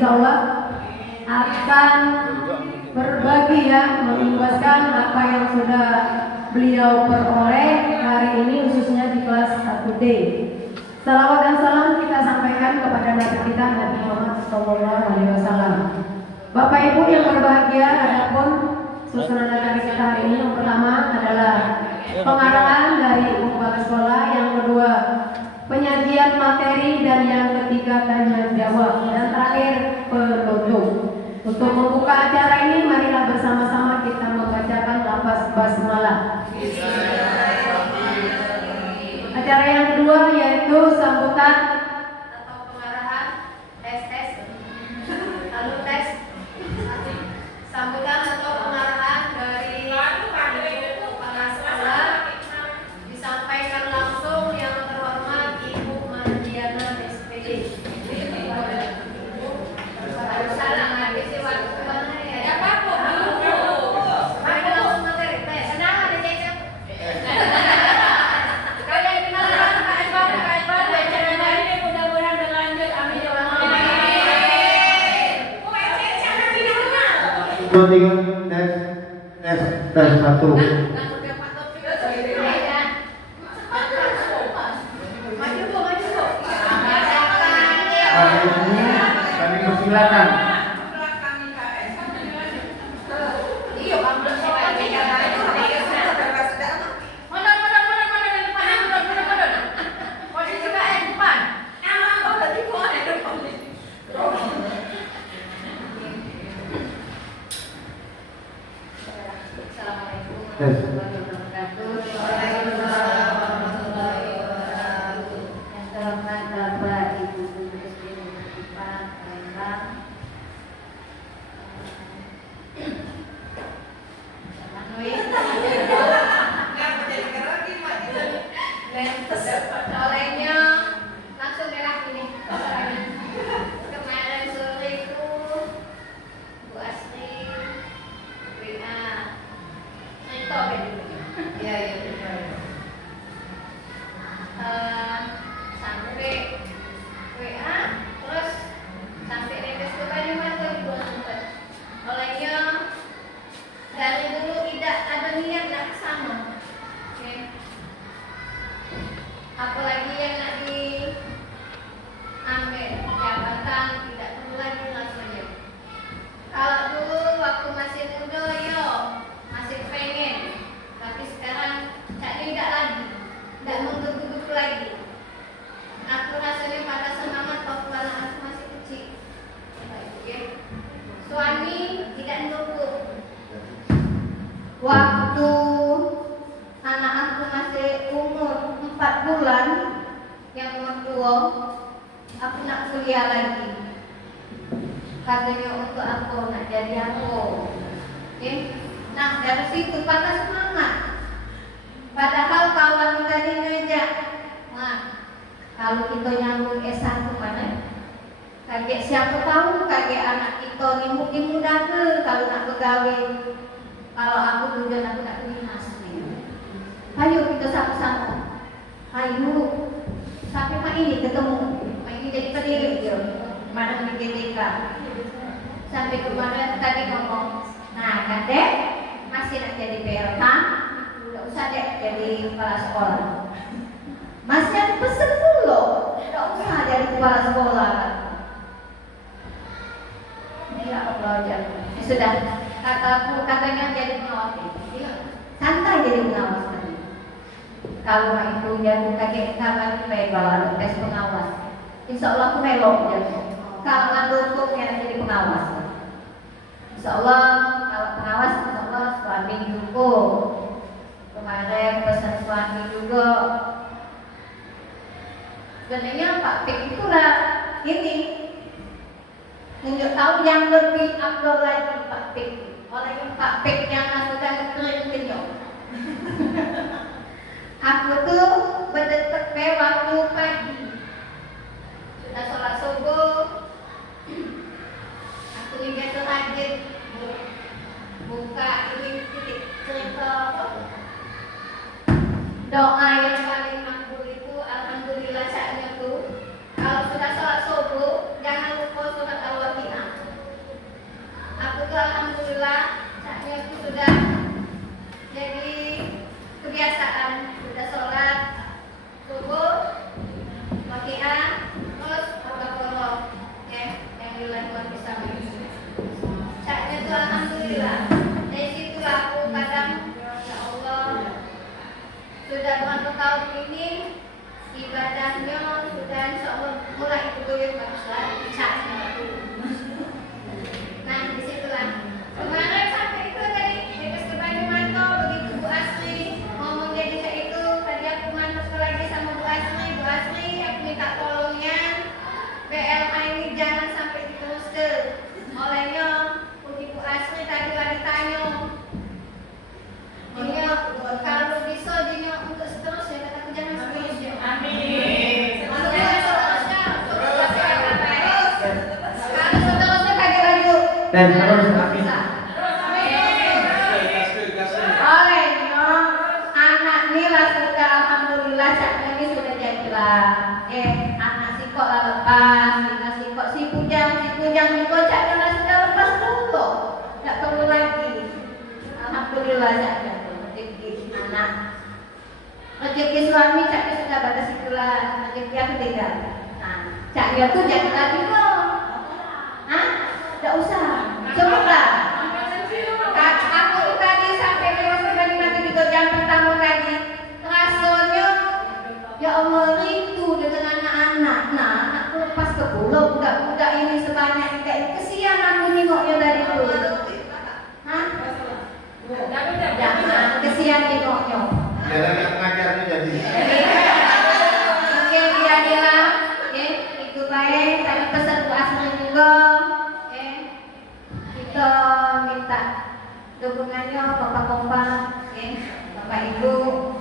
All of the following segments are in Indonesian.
insya Allah akan berbagi ya, mengimbaskan apa yang sudah beliau peroleh hari ini khususnya di kelas 1D. Salawat dan salam kita sampaikan kepada Nabi kita Nabi Muhammad SAW. Bapak Ibu yang berbahagia, adapun susunan acara kita hari ini yang pertama adalah pengarahan dari Ibu Kepala Sekolah, yang kedua penyajian materi, dan yang ketiga tanya jawab, dan terakhir penutup. Untuk membuka acara ini, marilah bersama-sama kita membacakan lafaz basmalah. Acara yang kedua yaitu sambutan atau pengarahan tes. Lalu tes sambutan atau pengarahan dari kepala sekolah disampaikan langsung yang terhormat Ibu Mardiana SPD. Tes satu. Kami persilakan. Apalagi yang nak diambil jabatan tidak perlu lagi langsung ya. Kalau dulu waktu masih muda yo masih pengen, tapi sekarang tidak lagi, tidak menggebu-gebu lagi. Aku rasanya pada semangat waktu anak aku masih kecil. Ya. Suami tidak nunggu. Waktu anak aku masih umur 4 bulan, yang umur 2, aku nak kuliah lagi. Katanya untuk aku nak jadi aku. Okay? Nah dari situ patah semangat. Padahal kawan tadi ngajak, nah kalau kita nyambung S1 mana? Kaget siapa tahu, kaget anak kita ni mungkin mudah ke kalau nak pegawai. Kalau aku tujuan aku nak dinas ni. Ayo kita sama-sama. Ayo sampai mak ini ketemu. Mak ini jadi pendiri dia. Mana di GTK. Sampai kemarin tadi ngomong, nah Kak masih nak jadi PLK, tidak usah deh jadi kepala sekolah. Masih ada pesan dulu, tidak usah jadi kepala sekolah. Ya Allah jangan. Sudah katanya jadi pengawas. Santai jadi pengawas tadi. Kalau itu jadi kakek kawan baik kalau tes pengawas. Insya Allah aku melok jadi. Kalau nggak dukung yang jadi pengawas. Insya Allah kalau pengawas, insya Allah suami dukung. Kemarin pesan suami juga. Sebenarnya Pak Pik itu lah ini tunjuk tahu yang lebih abdul lagi Pak Pik. Oleh Pak Pik yang sudah kering kenyok. Aku tuh berdetek waktu pagi. Sudah sholat subuh. Aku ini biasa rajin buka ini cerita doa yang paling makbul itu alhamdulillah saatnya tuh. Kalau sudah sholat subuh jangan lupa surat al-Waqiah. sudah berapa tahun ini ibadahnya sudah insya Allah mulai bergoyang barusan bisa. Nah disitulah kemarin sampai itu tadi Dekas ke Banyuwanto begitu Bu Asri ngomong jadi kayak itu tadi aku mantap lagi sama Bu Asri aku minta tolongnya BLH ini jangan sampai diteruskan olehnya Bu Asri tadi lagi tanya dia kalau bisa dia untuk seterusnya kataku jangan seterusnya amin kalau seterusnya kalau seterusnya kagak lagi Dan terus amin. olehnya anak nila sudah alhamdulillah caknya ini sudah jadilah anak si kok lah lepas si kok si pujang caknya sudah lepas dulu tidak perlu lagi alhamdulillah caknya rezeki anak rezeki suami caknya sudah batas itulah rezeki aku tidak nah caknya tuh jadi lagi kok tidak usah coba aku tadi sampai lewat kembali mati di jam pertama tadi rasanya ya Allah rindu dengan anak-anak nah anakku lepas ke pulau budak-budak ini sebanyak kayak kesian aku nengoknya dari itu jangan kesian nengoknya Jalan yang ngajarnya jadi. mungkin dia bilang itu baik tapi pesan Bu Asri juga kita minta dukungannya kompak-kompak Bapak Ibu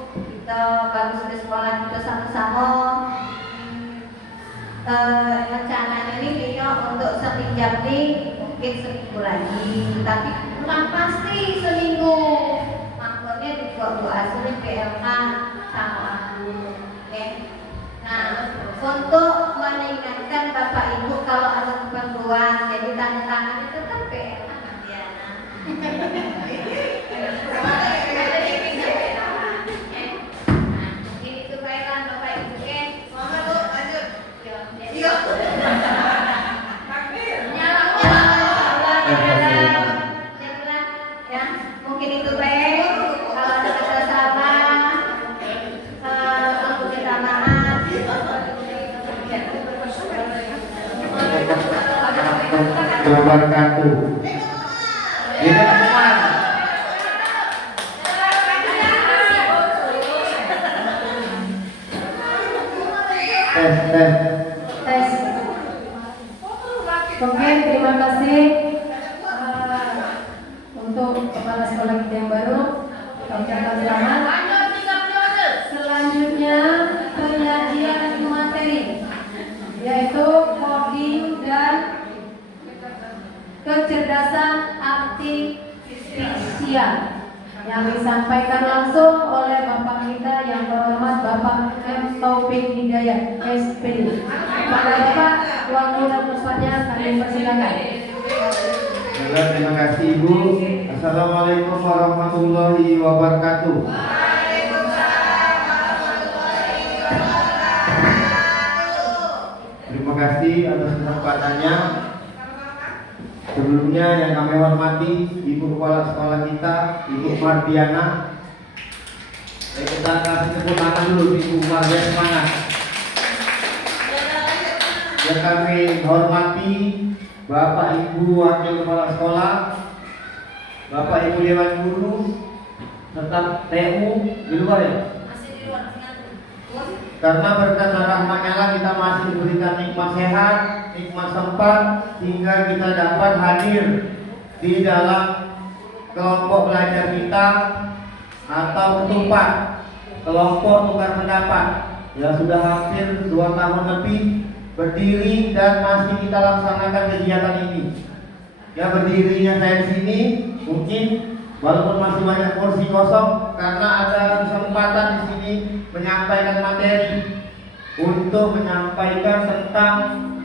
kita bagus di sekolah kita sama-sama rencananya ini dia untuk sepinjam nih mungkin seminggu lagi tapi kurang pasti seminggu makanya dibuat Bu Asri PLK sama aku nah untuk mengingatkan Bapak Ibu kalau ada keperluan jadi tanda tangan itu kan PLK Diana ini tuh baiklah Bapak Ibu mama Bu lanjut yuk ya mungkin itu baik kalau ada kata salah aku minta maaf Wabarakatuh. Ini teman. Tes. Oke, terima kasih untuk kepala sekolah kita yang baru. Kita ucapkan selamat. Selanjutnya penyajian materi yaitu coding dan kecerdasan artifisial yang disampaikan langsung oleh Bapak kita yang terhormat Bapak M. Taufik Hidayat SPD. Bapak, waktu dan tempatnya kami persilakan. Terima kasih Ibu. Assalamualaikum warahmatullahi wabarakatuh. Terima kasih atas kesempatannya. Sebelumnya yang kami hormati Ibu Kepala Sekolah kita, Ibu Mardiana. Kita kasih tepuk tangan dulu Ibu Mardiana, semangat. Yang kami hormati Bapak Ibu Wakil Kepala Sekolah, Bapak Ibu Dewan Guru, serta TU di luar ya? Karena berkat rahmatnya lah kita masih diberikan nikmat sehat, nikmat sempat, hingga kita dapat hadir di dalam kelompok belajar kita atau ketupat kelompok tukar pendapat yang sudah hampir 2 tahun lebih berdiri dan masih kita laksanakan kegiatan ini. Ya, berdirinya saya di sini mungkin walaupun masih banyak kursi kosong karena ada kesempatan di sini menyampaikan materi untuk menyampaikan tentang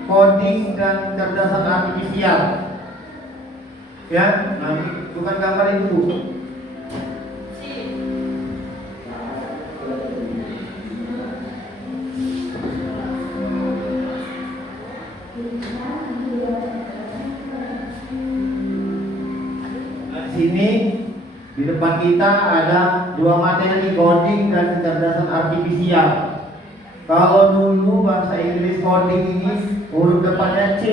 coding dan kecerdasan artifisial. Ya, nah ini bukan gambar Ibu. Nah, di sini di depan kita ada dua materi, coding dan kecerdasan artifisial. Kalau dulu bahasa Inggris coding ini huruf depannya C,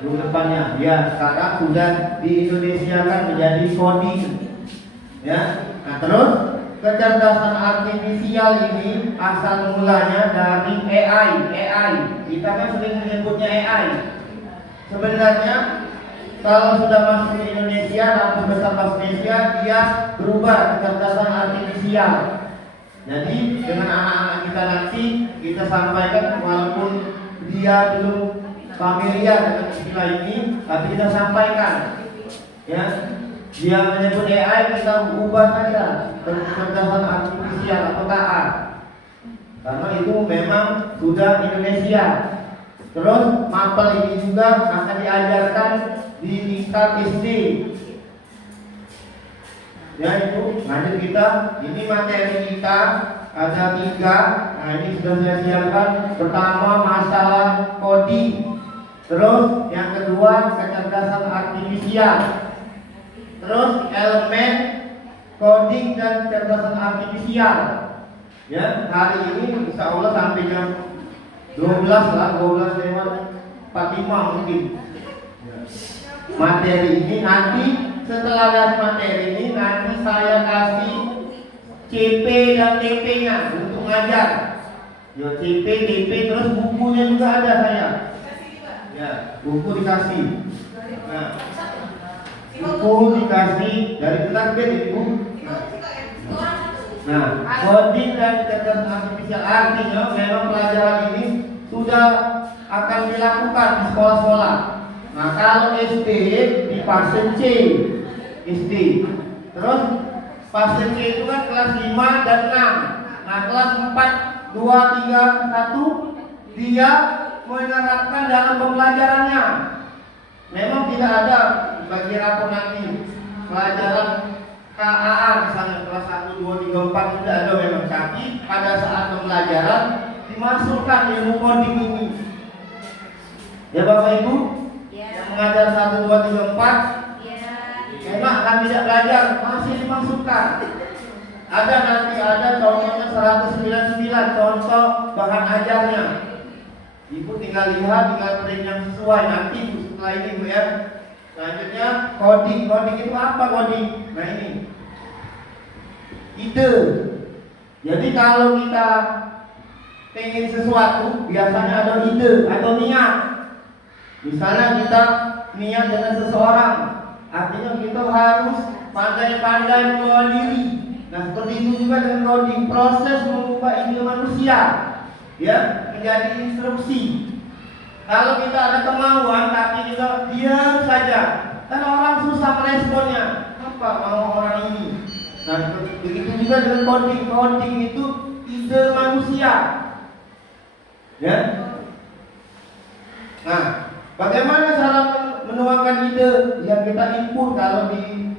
huruf depannya, ya sekarang sudah diindonesiakan menjadi coding. Ya, nah terus kecerdasan artifisial ini asal mulanya dari AI. Kita kan sering menyebutnya AI. Sebenarnya kalau sudah masuk ke Indonesia, langsung besar bahasa Indonesia, dia berubah kecerdasan artifisial. Jadi dengan anak-anak kita nanti kita sampaikan, walaupun dia belum familiar dengan istilah ini, tapi kita sampaikan. Ya, dia menyebut AI, kita ubah saja kecerdasan artifisial atau KA, karena itu memang sudah Indonesia. Terus mapel ini juga akan diajarkan di tingkat SD. Ya itu lanjut kita. Ini materi kita ada 3. Nah ini sudah saya siapkan. Pertama masalah coding. Terus yang kedua kecerdasan artifisial. Terus elemen coding dan kecerdasan artifisial. Ya hari ini insya Allah sampai jam 12 lah, 12 lewat 45 mungkin. Materi ini nanti setelah dari materi ini nanti saya kasih CP dan TP-nya untuk ngajar. Ya CP, TP, terus bukunya juga ada saya. Ya, buku dikasih. Nah, buku dikasih dari penerbit itu. Nah, coding dan kecerdasan artifisial artinya memang pelajaran ini sudah akan dilakukan di sekolah-sekolah. Nah, kalau SD di fase C, SD. Terus fase C itu kan kelas 5 dan 6. Nah, kelas 4, 2, 3, 1 dia menerapkan dalam pembelajarannya. Memang tidak ada bagi rapor nanti pelajaran KAA misalnya kelas 1, 2, 3, 4 tidak ada memang, tapi pada saat pembelajaran dimasukkan ilmu coding ini. Ya Bapak Ibu, yang mengajar 1, 2, 3, 4 memang akan tidak belajar, masih dimasukkan. Ada nanti ada contohnya 199 contoh bahan ajarnya. Ibu tinggal lihat, tinggal print yang sesuai nanti setelah ini Bu ya. Selanjutnya coding itu apa coding? Nah ini ide. Jadi kalau kita pengen sesuatu biasanya ada ide atau niat. Misalnya kita niat dengan seseorang, artinya kita harus pandai-pandai mengelola diri. Nah seperti itu juga dengan coding, proses mengubah ide manusia ya menjadi instruksi. Kalau kita ada kemauan tapi kita diam saja, kan orang susah meresponnya. Apa mau orang ini? Nah begitu juga dengan coding itu ide manusia. Ya. Nah, bagaimana cara menuangkan ide yang kita input kalau di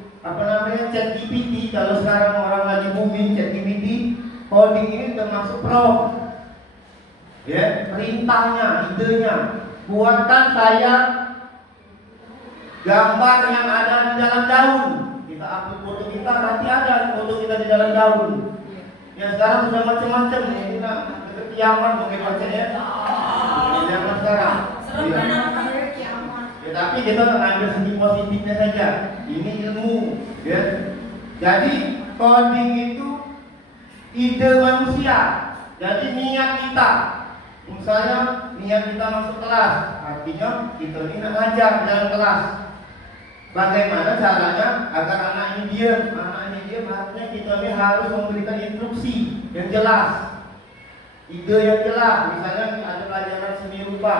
ChatGPT, kalau sekarang orang lagi booming ChatGPT, coding ini termasuk prompt. Ya, perintahnya, idenya. Buatkan saya gambar yang ada di dalam daun. Kita upload foto kita, nanti ada foto kita di dalam daun. Ya sekarang sudah macam-macam. Kita ketiaman mungkin bacanya. Di zaman sekarang. Ya, tapi kita ambil segi positifnya saja. Ini ilmu. Ya. Jadi coding itu ide manusia. Jadi niat kita. Misalnya niat kita masuk kelas, artinya kita ini nak ngajar dalam kelas. Bagaimana caranya agar anak ini diam? Anak ini diam artinya kita ini harus memberikan instruksi yang jelas, ide yang jelas. Misalnya ada pelajaran seni rupa,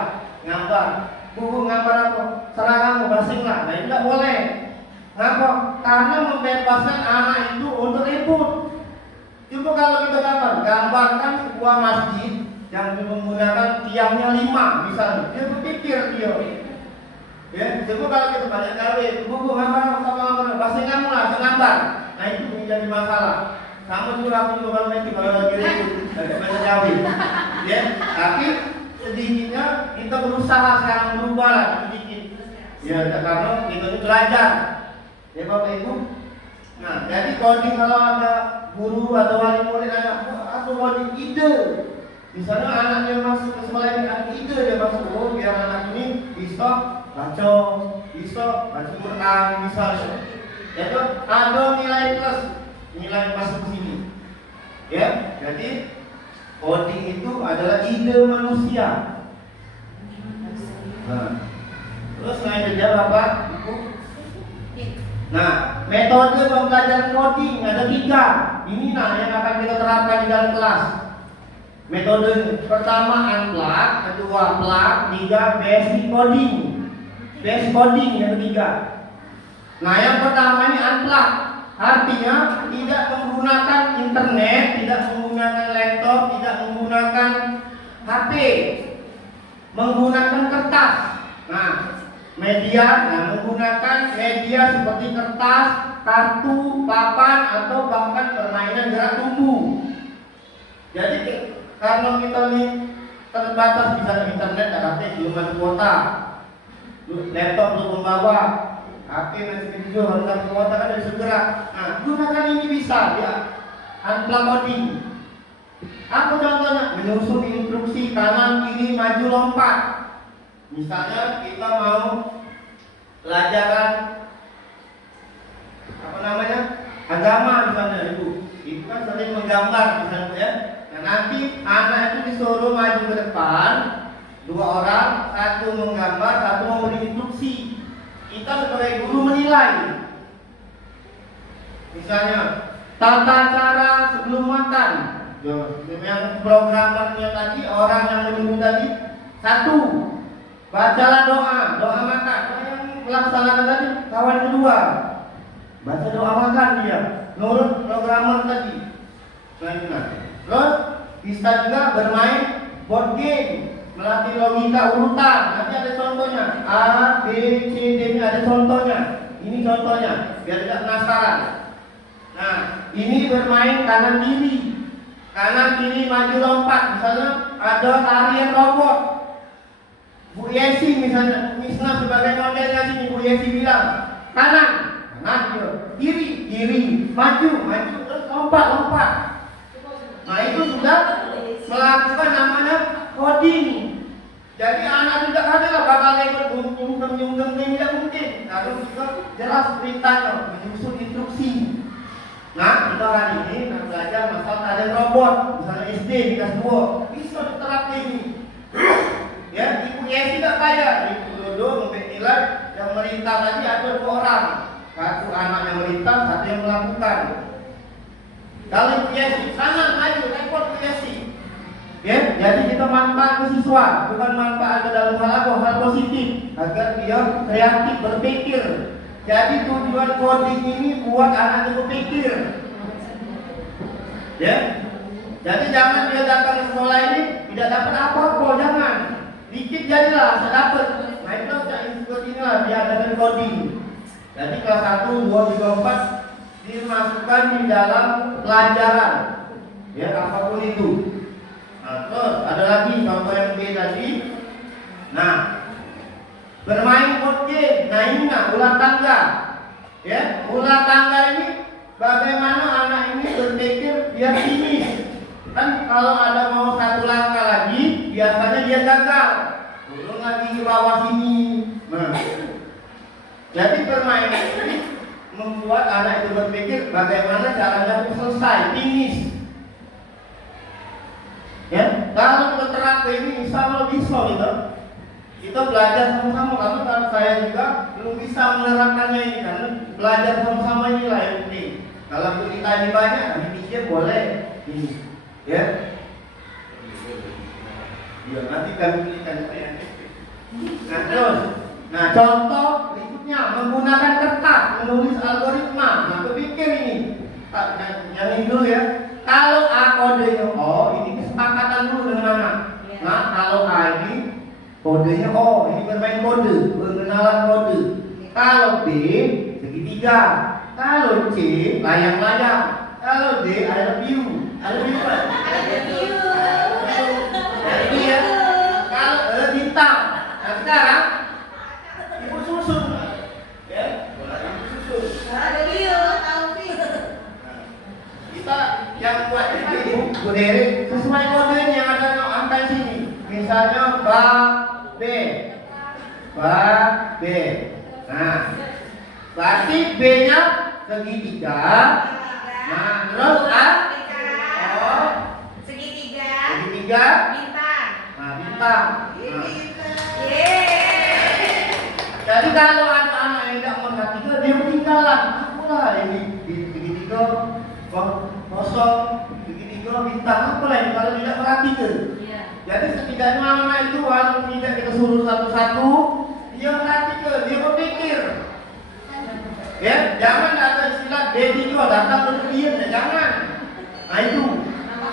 gambar. Buku gambar apa? Seragam basing lah. Nah itu tidak boleh. Kenapa? Karena membebaskan anak itu untuk ribut. Coba kalau kita gambarkan sebuah masjid yang menggunakan tiangnya 5 misalnya, dia berpikir dia. Ya, coba kalau kita banyak gawe, buku gambar basing kamu lah, gambar. Nah itu menjadi masalah. Kamu juga aku juga nanti kalau lagi ribut, lagi banyak gawe. Ya, tapi sedikitnya kita berusaha sekarang berubah lah sedikit. Ya, karena kita ini belajar. Ya Bapak Ibu. Nah, jadi coding kalau ada guru atau wali murid nanya, aku coding ide. Misalnya anak yang masuk ke sekolah ini ada ide, dia masuk, oh biar anak ini bisa baca Quran misalnya. Jadi ada nilai plus, nilai masuk ke sini. Ya, jadi coding itu adalah ide manusia. Nah, terus selain kerja apa? Nah, metode pembelajaran coding ada 3. Ini yang akan kita terapkan di dalam kelas. Metode pertama unplug, kedua plug, 3 basic coding. Basic coding yang ketiga. Nah, yang pertama ini unplug. Artinya tidak menggunakan internet, tidak menggunakan laptop, tidak menggunakan HP, menggunakan kertas. Nah, menggunakan media seperti kertas, kartu, papan, atau bahkan permainan gerak tubuh. Jadi kalau kita ini terbatas bisa internet, ada belum ada kuota, laptop belum membawa, HP masih video harus ada kuota kan dari segera. Nah, gunakan ini bisa ya, unplug coding. Apa contohnya? Menyusun instruksi kanan, kiri, maju, lompat. Misalnya kita mau pelajaran agama misalnya ibu, itu kan sering menggambar misalnya ya. Nah, nanti anak itu disuruh maju ke depan, 2 orang, satu menggambar, satu memberi instruksi. Kita sebagai guru menilai. Misalnya tata cara sebelum makan. Yang programmernya tadi, orang yang menyuruh tadi, 1. Bacalah doa makan. Yang melaksanakan tadi kawan kedua, baca doa makan dia, menurut programmer tadi. Terus bisa juga bermain board game, melatih logika urutan. Nanti ada contohnya, A, B, C, D, ini ada contohnya. Ini contohnya, biar tidak penasaran. Nah, ini bermain kanan kiri maju lompat. Misalnya ada tarian robot. Bu Yesi misalnya, sebagai modelnya sini, Bu Yesi bilang kanan kiri, maju, terus lompat. Nah, itu sudah melakukan namanya coding. Jadi anak tidak ada bakal ikut nyungkem tidak mungkin. Harus juga jelas perintahnya, menyusun instruksi. Nah, kita hari ini belajar masalah tarian robot, misalnya SD di kelas 2, bisa diterapkan ini. Ya, Ibu Yesi tidak kaya, Ibu Dodo memberi nilai yang merintah tadi ada 2 orang, satu anak yang merintah, satu yang melakukan. Kalau Ibu Yesi kanan maju, repot Ibu Yesi. Ya, jadi kita manfaat ke siswa, bukan manfaat ke dalam hal positif, agar dia kreatif berpikir. Jadi tujuan coding ini buat anak itu berpikir. Ya, jadi jangan dia datang ke sekolah ini tidak dapat apa-apa, jangan. Dikit jadilah, saya dapat. Nah, itu seperti inilah dia ada coding. Jadi kelas 1, 2, 3, 4 dimasukkan di dalam pelajaran. Ya, apapun itu. Nah, terus ada lagi contoh yang B tadi. Nah, bermain board game. Nah, ini ular tangga. Ya, ular tangga ini bagaimana anak ini berpikir biar finish. Kan kalau ada mau 1 langkah lagi, biasanya dia gagal. Turun lagi ke bawah sini. Nah, jadi permainan ini membuat anak itu berpikir bagaimana caranya untuk selesai, finish. Ya, kalau kita terapkan ini, insya Allah bisa gitu. Kita belajar sama-sama, karena kalau saya juga belum bisa menerapkannya ini, karena belajar sama-sama inilah yang penting. Kalau kita ini banyak, nanti pikir boleh ini. Ya, nanti kami berikan saya. Nah, terus, contoh berikutnya menggunakan kertas menulis algoritma. Nah, berpikir ini, yang ini dulu ya. Kalau A kodenya O, ini kesepakatan dulu dengan anak. Nah, kalau A ini kodenya O, ini bermain kode, pengenalan kode. Kalau B segitiga, kalau C layang-layang, kalau D I love you. Ada ya. Kalau bintang. Nah, sekarang ibu susun. Ya, ibu susun. Ada dia, tahu sih. berdiri sesuai kodenya yang ada angka di sini. Misalnya ba B. Nah, berarti B-nya segitiga. Nah, terus segitiga. Nah, bintang. Nah. Jadi kalau anak-anak yang tidak memperhatikan dia ketinggalan. Apalah ini segitiga kosong, segitiga bintang, apalah ini kalau tidak perhatikan. Jadi setidaknya anak itu walaupun tidak kita suruh satu-satu, dia perhatikan, dia berpikir. Ya, jangan ada istilah dedi juga datang berdiam, ya jangan. Nah itu.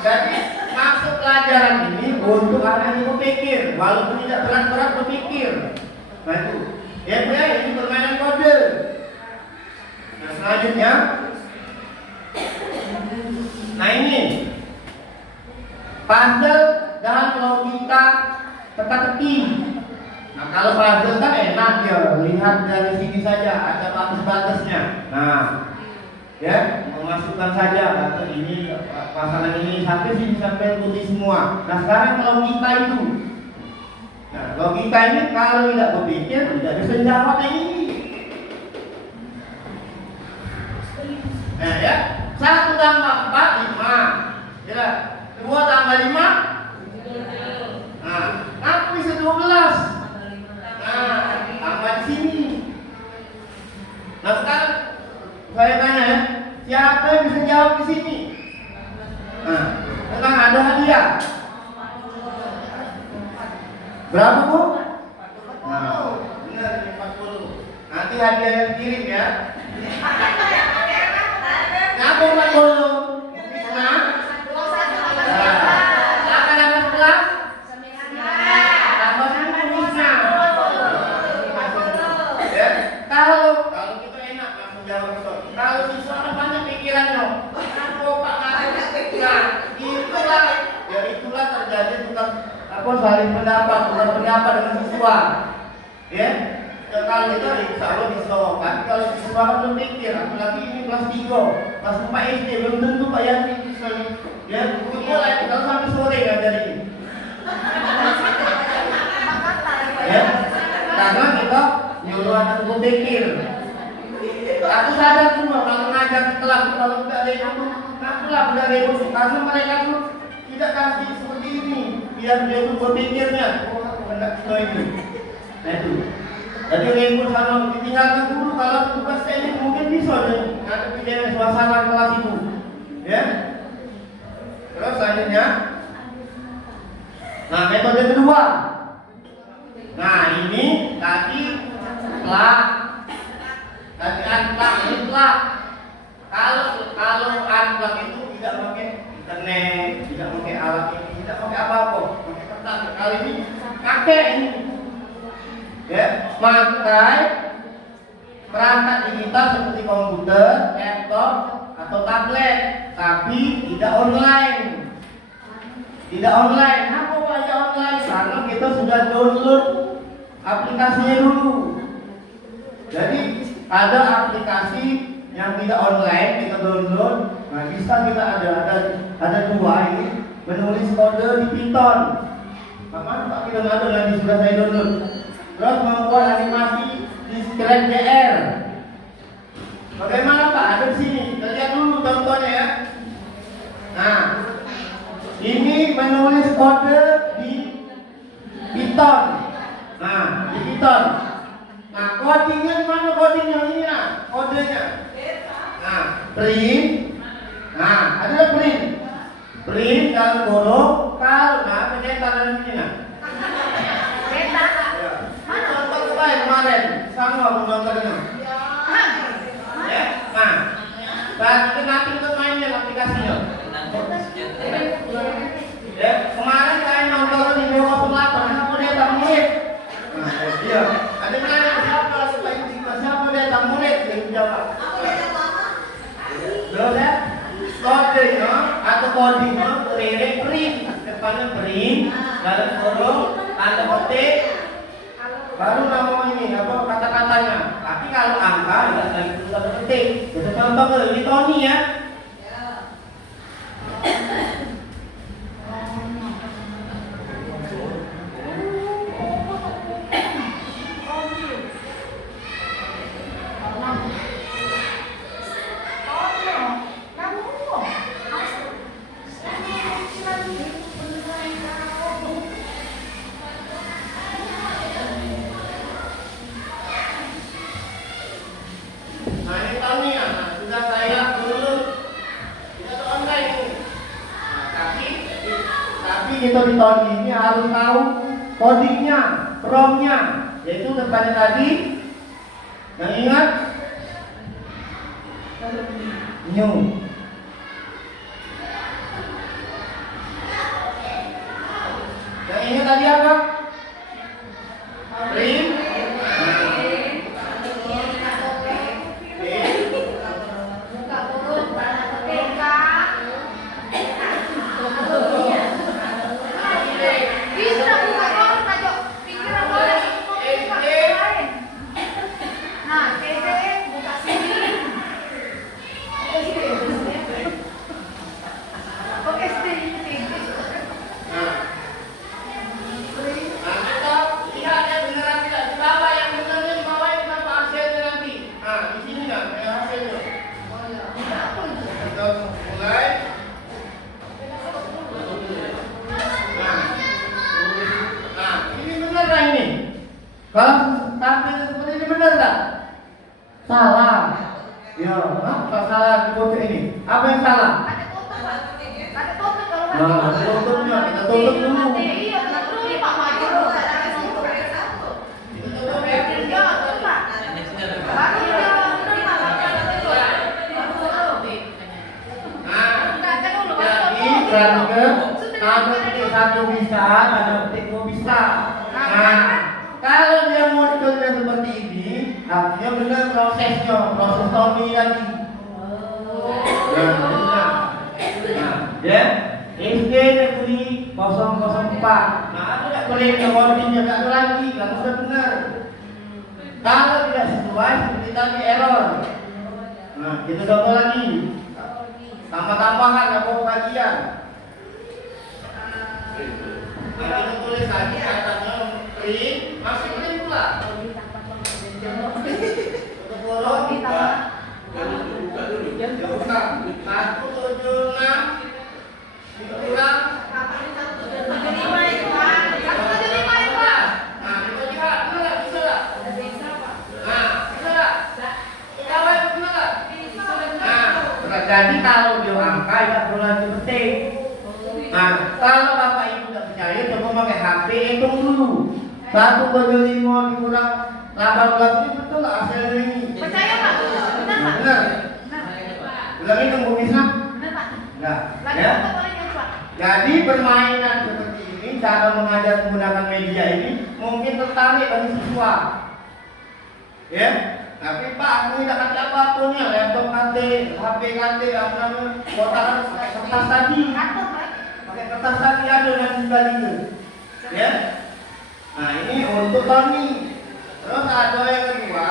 Jadi maksud pelajaran ini untuk anak ini berpikir, walaupun tidak berat-berat berpikir. Nah itu. Ya, ini permainan kode. Nah selanjutnya, nah ini puzzle dan logika teka-teki. Nah kalau puzzle kan enak ya, lihat dari sini saja ada batas-batasnya. Nah, ya memasukkan saja atau ini pasangan ini sampai sini sampai putih semua. Nah sekarang logika itu. Nah logika ini kalau tidak berpikir tidak bisa jawab ini. Nah ya, 1 tambah 4 5. Ya, 2 tambah 5. Nah, apa bisa 12? Nah, tambah di sini. Nah sekarang saya tanya ya, siapa yang bisa jawab di sini? Nah, sekarang ada hadiah. Berapa Bu? Nah, benar ini 40. Nanti hadiah yang kirim ya. Kenapa 40? Nah, akan ada 11? Tambah 10 bisa. Ya, kalau kita enak langsung jawab itu. Kalau siswa kan banyak pikirannya. Kenapa Pak Nah, itulah terjadi tukar saling pendapat dengan siswa. Ya. Kalau itu insya Allah bisa kan. Kalau siswa kan belum pikir, apalagi ini kelas 3, kelas 4 SD belum tentu Pak Yanti bisa. Ya, mulai kalau sampai sore ngajarin. Ya. Karena kita nyuruh anak berpikir. Aku sadar semua kalau ngajar di kelas kalau tidak ada itu, akulah udah ribut karena mereka tuh tidak kasih seperti ini biar dia tuh berpikirnya. Oh, aku hendak ini. Nah itu. Jadi ribut sama ditinggalkan dulu kalau tugas teknik mungkin bisa deh ngadepi dengan suasana kelas itu. Ya. Terus selanjutnya, nah metode kedua. Nah ini tadi plak. Tadi anplak, ini plak. Kalau anplak itu tidak pakai internet, tidak pakai alat ini, tidak pakai apa-apa, pakai kertas. Kali ini kakek ini, ya, pakai perangkat digital seperti komputer, laptop, atau tablet, tapi tidak online. Tidak online. Kenapa kok tidak online? Karena kita sudah download aplikasinya dulu. Jadi ada aplikasi yang tidak online kita download. Nah bisa kita ada 2 ini menulis kode di Python. Mana Pak kita ada nanti sudah saya download. Terus membuat animasi di Scratch.jr. Bagaimana Pak? Ada di sini. Kita lihat dulu contohnya ya. Nah ini menulis kode di Python. Nah di Python. Nah, codingnya mana codingnya ini nah, kodenya. Nah, print. Nah, ada print. Print dalam kurung kalau nah pencetak dalam ini nah. Cetak. Ya. Contoh kemarin sama contohnya. Ya. Nah, berarti nanti kita mainnya aplikasinya. Ya, kemarin saya nonton di 208 apa dia tak murid. Nah, iya. Ada nanya siapa supaya siapa dia tak murid dia jawab. Terus ya, kodenya atau codingnya print, depannya print, dalam kurung tanda petik, baru nama ini apa kata-katanya. Tapi kalau angka tidak lagi tanda petik. Jadi contoh ini Tony ya. Tapi kita di tahun ini harus tahu codingnya, ROM-nya, yaitu depannya tadi. Yang ingat? New. Yang ingat tadi apa? Print. Kalau tampil seperti ini benar tak? Salah. Ya, apa salah di foto ini? Apa yang salah? Ada tutup, Pak. Ada tutup kalau Nah, tutupnya kita tutup dulu. Iya, tutup dulu Pak Maju. Ada tutup. Kita tutup ya. Iya, tutup Pak. Baru dia Jadi berarti ada petik satu bisa, ada petik dua bisa. Nah, kalau dia mau dituliskan seperti ini, artinya benar prosesnya, proses Tony tadi. Nah, ya, SD negeri 004. Nah, aku tak boleh ngomongnya tak ada lagi, kalau sudah benar. Kalau tidak sesuai, seperti tadi error. Nah, kita coba lagi. Tambah-tambahan apa kajian. Nah, kita tulis lagi katanya print, masih print pula. Untuk bolong kita buka dulu. Buka. 176 kurang 75 itu Pak. 175 itu Pak. Nah, kita lihat benar tak? Bisa tak? Nah, bisa tak? Kawan benar tak? Nah, jadi kalau dia angka tidak perlu lagi petik. Nah, kalau bapak ibu tidak percaya, coba pakai HP, hitung dulu. 1/5 dikurang 18 ini betul lah hasilnya ini. Percaya Pak? Benar Pak? Benar. Ulangi tunggu bisa? Benar Pak. Enggak. Lagi Ya. foto boleh nyuruh Pak. Jadi permainan seperti ini, cara mengajar menggunakan media ini mungkin tertarik bagi siswa. Ya. Tapi Pak, aku tidak kasih apapun ya, laptop kate, HP kate, apa namanya, kotak kertas tadi. Kartu Pak. Pakai kertas tadi ada nanti balikin. Ya. Nah, ini untuk Tony. Terus ada yang kedua.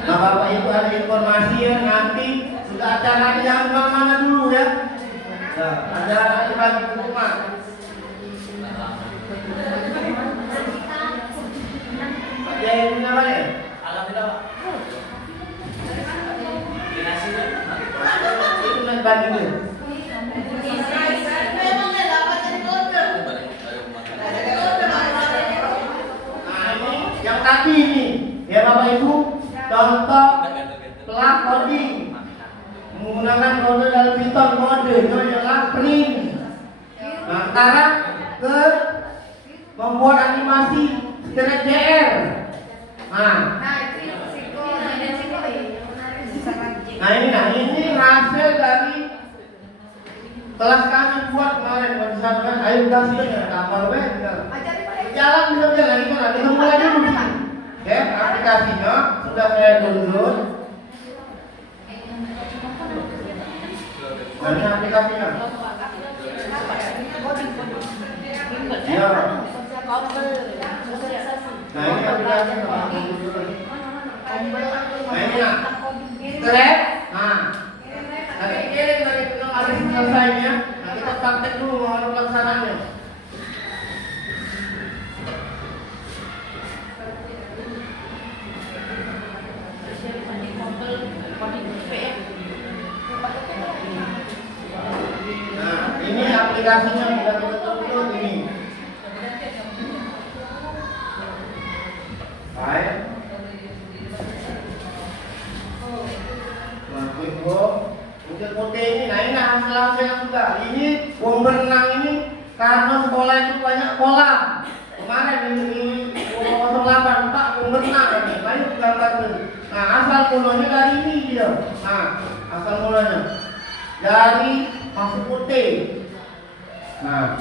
Nah, Bapak Ibu ada informasi ya, nanti sudah acara yang mana dulu ya. Nah, ada nanti bagi hukuman. Pak Jaya ini apa ya? Itu nanti bagi dulu. Nah, ini yang tadi ini ya Bapak Ibu, contoh kelas coding menggunakan kode dalam Python, kodenya adalah print. Nah, sekarang ke membuat animasi script JR. Nah ini hasil dari kelas kami buat kemarin berdasarkan ayo gasnya gambar web. Jalan bisa jalan itu nanti kita mulai dulu. Ya, aplikasinya sudah saya download. Nah, ini aplikasinya. Ya. Nah, ini aplikasinya. Nah, ini ya. Grab. Nah. Nanti kirim dari penang habis selesainya. Nah, kita praktek dulu mau pelaksananya. aplikasinya kita betul-betul ini. Baik. Nah, Bukit Putih ini, nah ini hasil-hasil juga. Ini wong berenang ini karena sekolah itu banyak kolam. Kemarin di 08 Pak wong berenang ini, banyak gambar ini. Nah asal mulanya dari ini dia. Nah asal mulanya dari Pasir Putih. Nah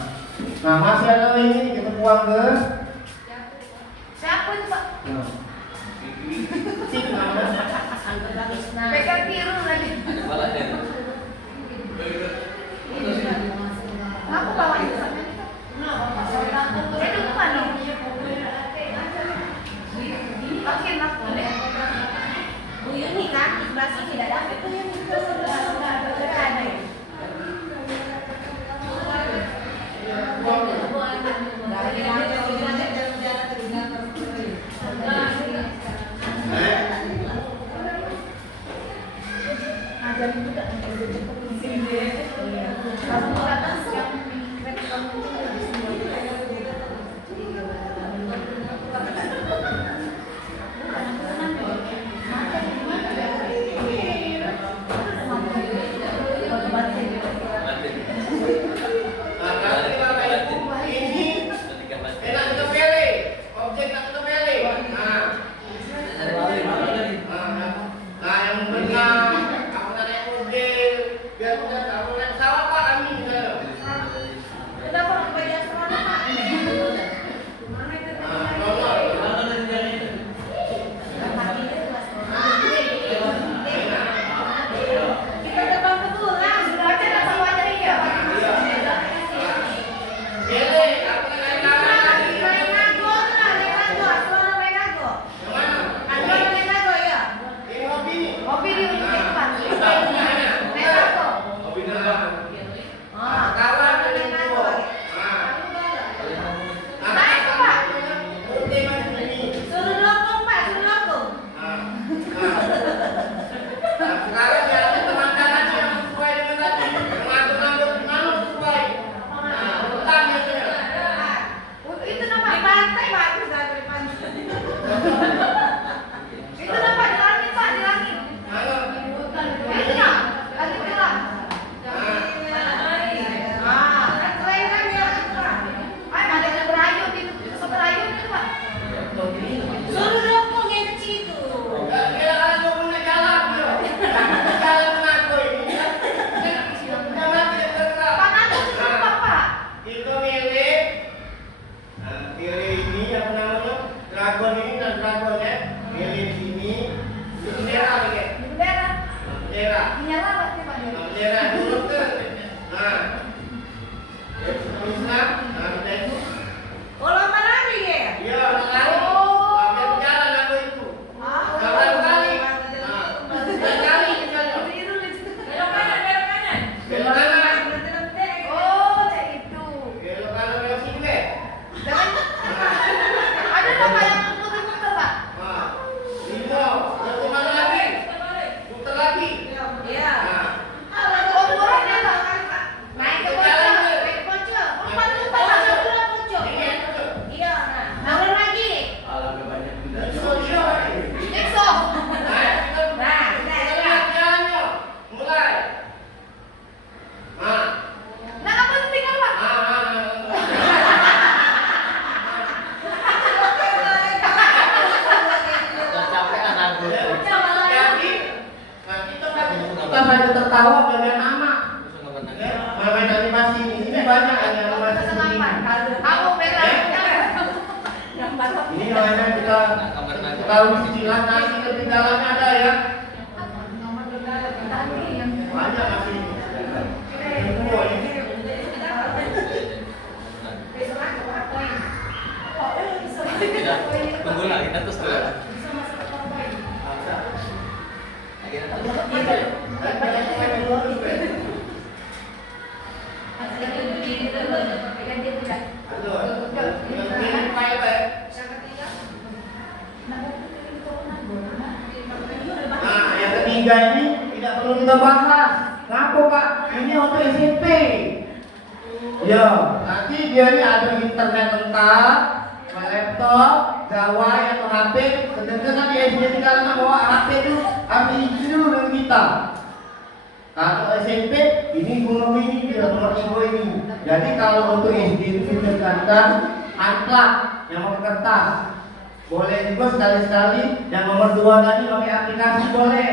masih ada ini kita buang ke. Siapa itu Pak? Nah. Pegang biru lagi. Aku bawa itu sampai itu. Saya lupa nih. Oke, mas boleh. Bu Yuni kan di sebelah sini tidak ada itu yang ada. Tahu cicilan nasi lebih dalam ada ya. Banyak nasi ini. Tunggu lah, kita terus dulu. Nah, yang ketiga ini tidak perlu kita bahas. Kenapa Pak? Ini untuk SMP. Ya, nanti dia ini ada internet lengkap, laptop, gawai atau HP. Sedangkan kan di SD tinggal bawa HP itu ambil izin dulu dengan kita. Kalau SMP ini guru ini nomor ibu ini. Jadi kalau untuk SD itu ditekankan akhlak yang pakai kertas. Boleh juga sekali-sekali yang nomor 2 tadi pakai aplikasi boleh.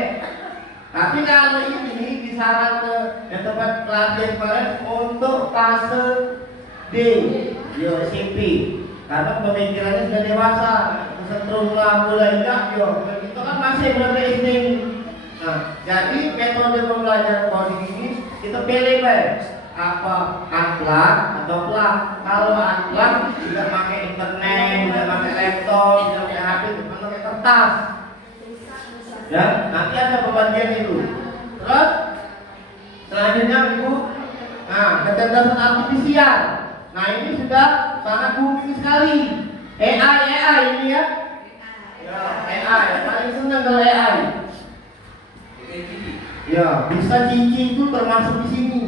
Tapi kalau ini disaran ke yang tempat pelatihan kemarin untuk fase D, yo SMP. Karena pemikirannya sudah dewasa, setrum mulai enggak, yo itu kan masih belum SD. Nah, jadi metode pembelajaran coding ini kita pilih apa akhlak atau plak. Kalau akhlak tidak pakai internet, tidak pakai laptop, tidak pakai HP, cuma pakai kertas. Ya, nanti ada pembagian itu. Terus selanjutnya ibu, nah kecerdasan artifisial. Nah ini sudah sangat booming sekali. AI ini ya. Ya, AI paling senang kalau AI. Ya, bisa cici itu termasuk di sini.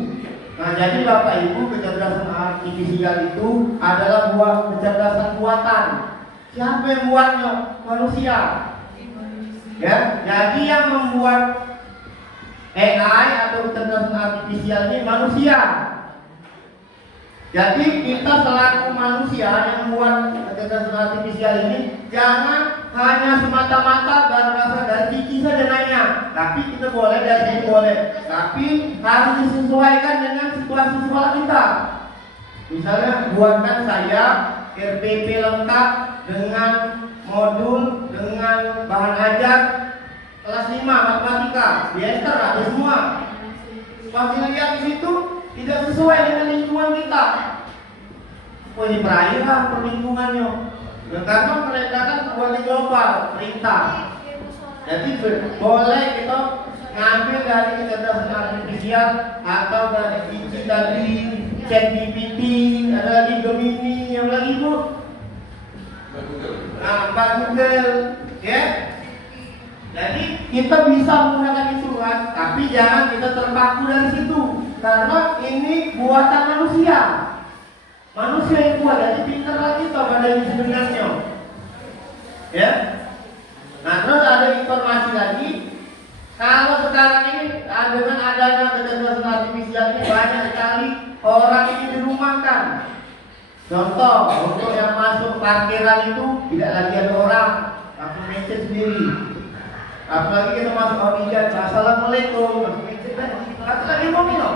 Nah, jadi Bapak Ibu, kecerdasan artifisial itu adalah buah kecerdasan buatan. Siapa yang buatnya? Manusia. Ya, jadi yang membuat AI atau kecerdasan artifisial ini manusia. Jadi kita selaku manusia yang membuat kecerdasan artifisial ini jangan hanya semata-mata berasal dari cici saja nanya. Tapi kita boleh dari sini boleh. Tapi harus disesuaikan dengan situasi sekolah kita. Misalnya buatkan saya RPP lengkap dengan modul dengan bahan ajar kelas 5 matematika. Biasa ada semua. Pas lihat di situ tidak sesuai dengan lingkungan kita. Oh ini perairan perlingkungannya. Ya, karena mereka kan buat di global perintah. Jadi boleh kita ngambil dari kecerdasan artifisial atau dari Gigi tadi, ChatGPT, ada lagi Gemini, yang lagi bu. Nah, Mbak Google, ya. Jadi kita bisa menggunakan itu kan, tapi jangan kita terpaku dari situ. Karena ini buatan manusia. Manusia yang buat, jadi pintar lagi pada ini sebenarnya. Ya. Nah, terus ada informasi lagi. Kalau sekarang ini dengan adanya kecerdasan artifisial ini banyak sekali orang ini dirumahkan. Contoh, untuk yang masuk parkiran itu tidak lagi ada orang, langsung message sendiri. Apalagi kita masuk obligasi, assalamualaikum, masuk message kan? Kata lagi mobil loh.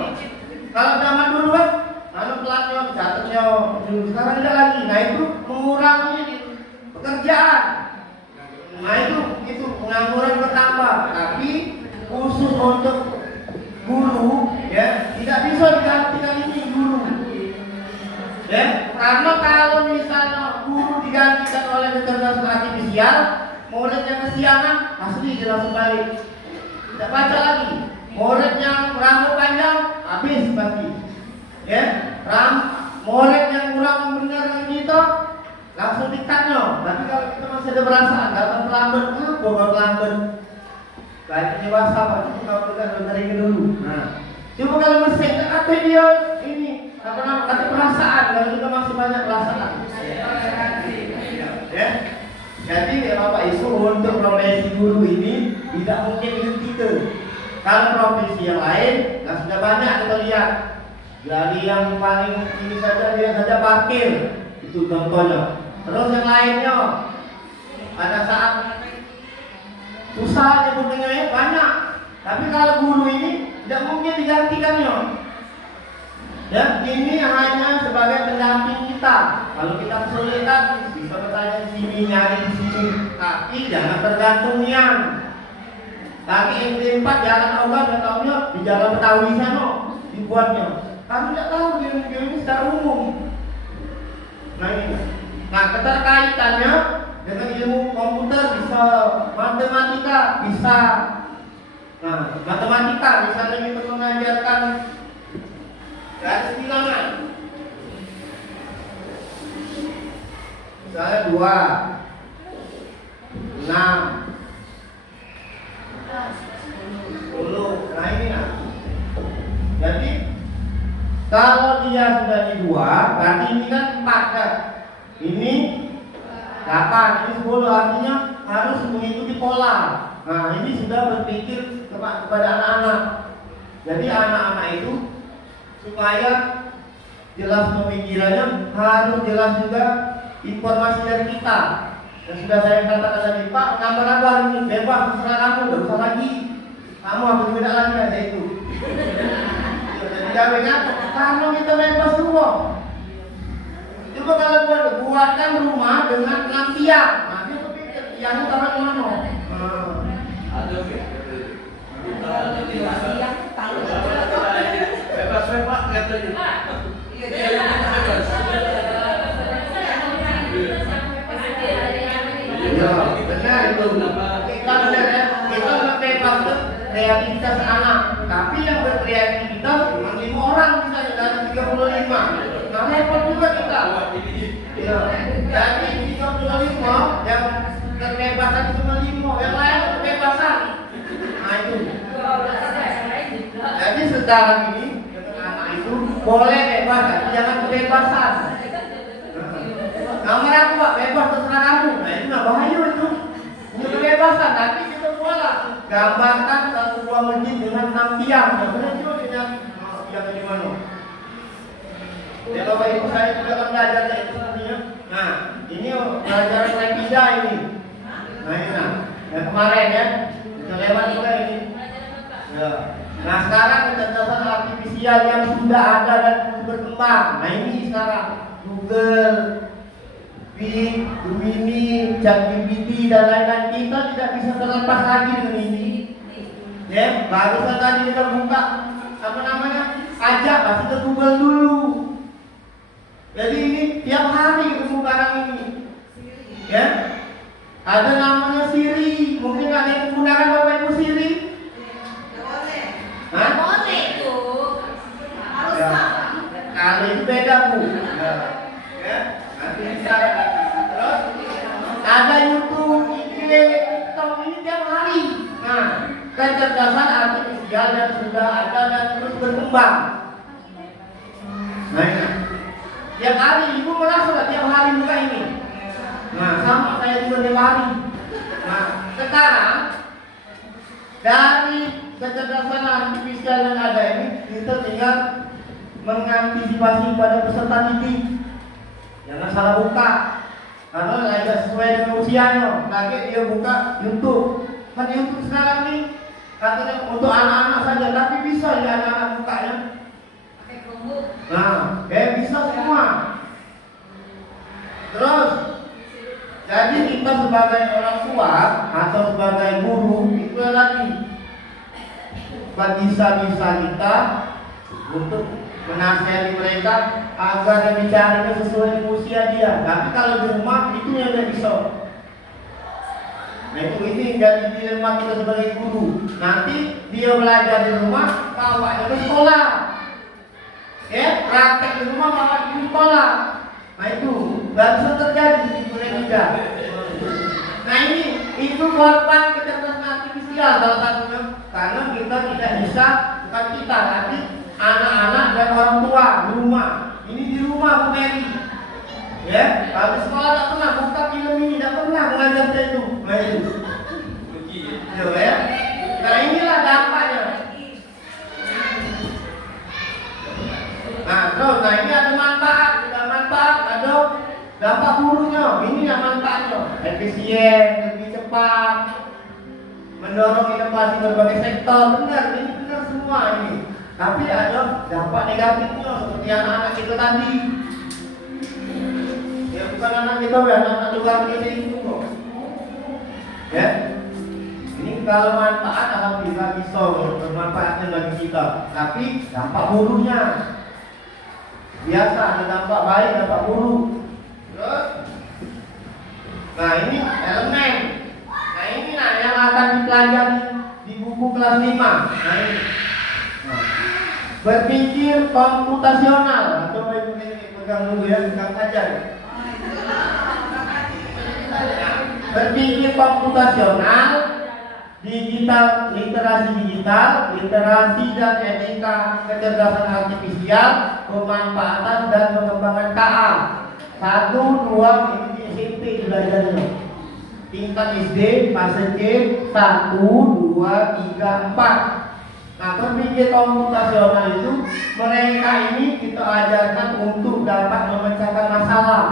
Kalau zaman dulu kan, lalu pelatnya, catatnya dulu. Sekarang tidak lagi. Nah itu mengurangi pekerjaan. Nah itu pengangguran bertambah. Tapi khusus untuk guru, ya tidak bisa digantikan ini guru. Ya, karena kalau misalnya guru digantikan oleh kecerdasan artifisial, muridnya kesiangan, pasti dia langsung balik. Tidak baca lagi. Murid yang rambut panjang, habis pasti. Ya, murid yang kurang benar dengan kita, langsung dikatnya. Tapi kalau kita masih ada perasaan, datang terlambat, bawa terlambat. Kayak dewasa pak, itu kalau kita dengerin dulu. Nah, coba kalau mesin, kata dia ini, kata perasaan, kalau kita masih banyak perasaan. Ya, jadi ya Bapak Ibu, untuk profesi guru ini tidak mungkin dihentikan. Kalau profesi yang lain, nah sudah banyak kita lihat. Dari yang paling ini saja dia saja parkir, itu contohnya. Terus yang lainnya, pada saat susah nyebutnya banyak. Tapi kalau guru ini tidak mungkin digantikannya. Ya, ini hanya sebagai pendamping kita. Kalau kita kesulitan, bisa bertanya di sini, nyari di sini. Tapi jangan tergantung nian. Tapi SD 4 jalan Allah dan tahunya di jalan Betawi sana dibuatnya. Kami tidak tahu game-game ini secara umum. Nah ini. Nah keterkaitannya dengan ilmu komputer bisa matematika bisa. Nah matematika misalnya kita mengajarkan garis bilangan. Misalnya 2, 6, 10. Nah ini nah. Jadi Kalau dia sudah di 2, berarti ini kan 4 kan? Ini 8, ini 10, artinya harus mengikuti pola. Nah, ini sudah berpikir kepada anak-anak. Jadi anak-anak itu supaya jelas pemikirannya harus jelas juga informasi dari kita. Dan sudah saya katakan tadi, Pak, gambar apa ini? Bebas, terserah kamu, tidak usah lagi. Kamu harus beda lagi aja itu. Jadi jawabnya, kalau kita bebas semua. Coba kalau buatkan rumah dengan 6 tiang, nanti berpikir tiangnya taruh di mana? Bebas-bebas katanya. Ya, benar itu. Kita benar ya. Kita bebas kreativitas anak. Tapi yang berkreativitas cuma 5 orang misalnya dari 35. Nah, repot juga kita. Ya. Jadi 35 yang kebebasan cuma 5, yang lain kebebasan. Nah itu. Jadi sekarang ini anak itu boleh bebas, tapi jangan kebebasan. Gambar aku Pak, bebas terserah kamu. Nah itu nggak bahaya itu. Ini kebebasan, tapi kita pola. Gambarkan 1 2 masjid dengan 6 tiang. Nah benar juga dengan tiang di mana? Ya Bapak Ibu saya juga akan belajar itu nantinya. Nah ini pelajaran Lepida ini. Nah ini nah, yang kemarin ya, kita lewat juga ini. Ya. Nah sekarang kecerdasan artifisial yang sudah ada dan berkembang. Nah ini sekarang Google, Bing, Gemini, ChatGPT dan lain-lain, kita tidak bisa terlepas lagi dengan ini. Ya, barusan tadi kita buka apa namanya, ajak masih ke Google dulu. Jadi ini tiap hari ketemu barang ini. Ya, ada namanya Siri. Mungkin ada yang menggunakan Bapak Ibu Siri? Hah? Boleh tuh. Harus Ya. sama. Kalau itu beda Bu. Ya, nanti bisa. Terus ada YouTube, IG, TikTok ini tiap hari. Nah, kecerdasan artifisial yang sudah ada dan terus berkembang. Nah, ini. Tiap hari Ibu merasa tiap hari buka ini. Nah, sama saya juga tiap hari. Nah, sekarang dari kecerdasan artifisial yang ada ini, kita tinggal mengantisipasi pada peserta didik. Jangan salah buka, karena tidak sesuai dengan usianya. Lagi dia buka YouTube. Kan YouTube sekarang nih katanya untuk anak-anak saja, tapi bisa ya anak-anak bukanya. Pakai Chromebook. Nah, bisa semua. Terus, jadi kita sebagai orang tua atau sebagai guru itu lagi bisa kita untuk menasihati mereka agar yang bicaranya sesuai dengan usia dia. Tapi kalau di rumah itu yang tidak bisa. Nah itu ini jadi dilema kita sebagai guru. Nanti dia belajar di rumah, bawa ke sekolah. Ya, praktek di rumah bawa ke sekolah. Nah itu nggak bisa terjadi di Indonesia. Nah ini itu korban kecerdasan artifisial salah satunya, karena kita tidak bisa, bukan kita tapi anak-anak dan orang tua di rumah. Ini di rumah Bu Mary. Ya, kalau di sekolah tak pernah buka film ini, tak pernah mengajar saya itu. Nah itu. Ya. Nah inilah dampaknya. Nah terus, nah ini ada manfaat, ada dampak buruknya. Ini yang manfaatnya, efisien, lebih cepat, mendorong inovasi berbagai sektor. Benar, ini benar semua ini. Tapi ada dampak negatifnya seperti anak-anak kita tadi. Ya bukan anak kita, ya anak luar ini itu kok. Ya. Ini kalau manfaat alhamdulillah bisa bermanfaatnya bagi kita. Tapi dampak buruknya biasa, ada dampak baik, dampak buruk. Terus, nah ini elemen. Nah ini lah yang akan dipelajari di buku kelas 5. Nah ini. Nah, berpikir komputasional. Nah, coba Ibu ini pegang dulu ya, pegang saja. Nah, berpikir komputasional digital, literasi dan etika kecerdasan artifisial, pemanfaatan dan pengembangan KA. 1, 2 ini di SMP belajarnya. Tingkat SD fase C 1, 2, 3, 4. Nah, berpikir komputasional itu mereka ini kita ajarkan untuk dapat memecahkan masalah.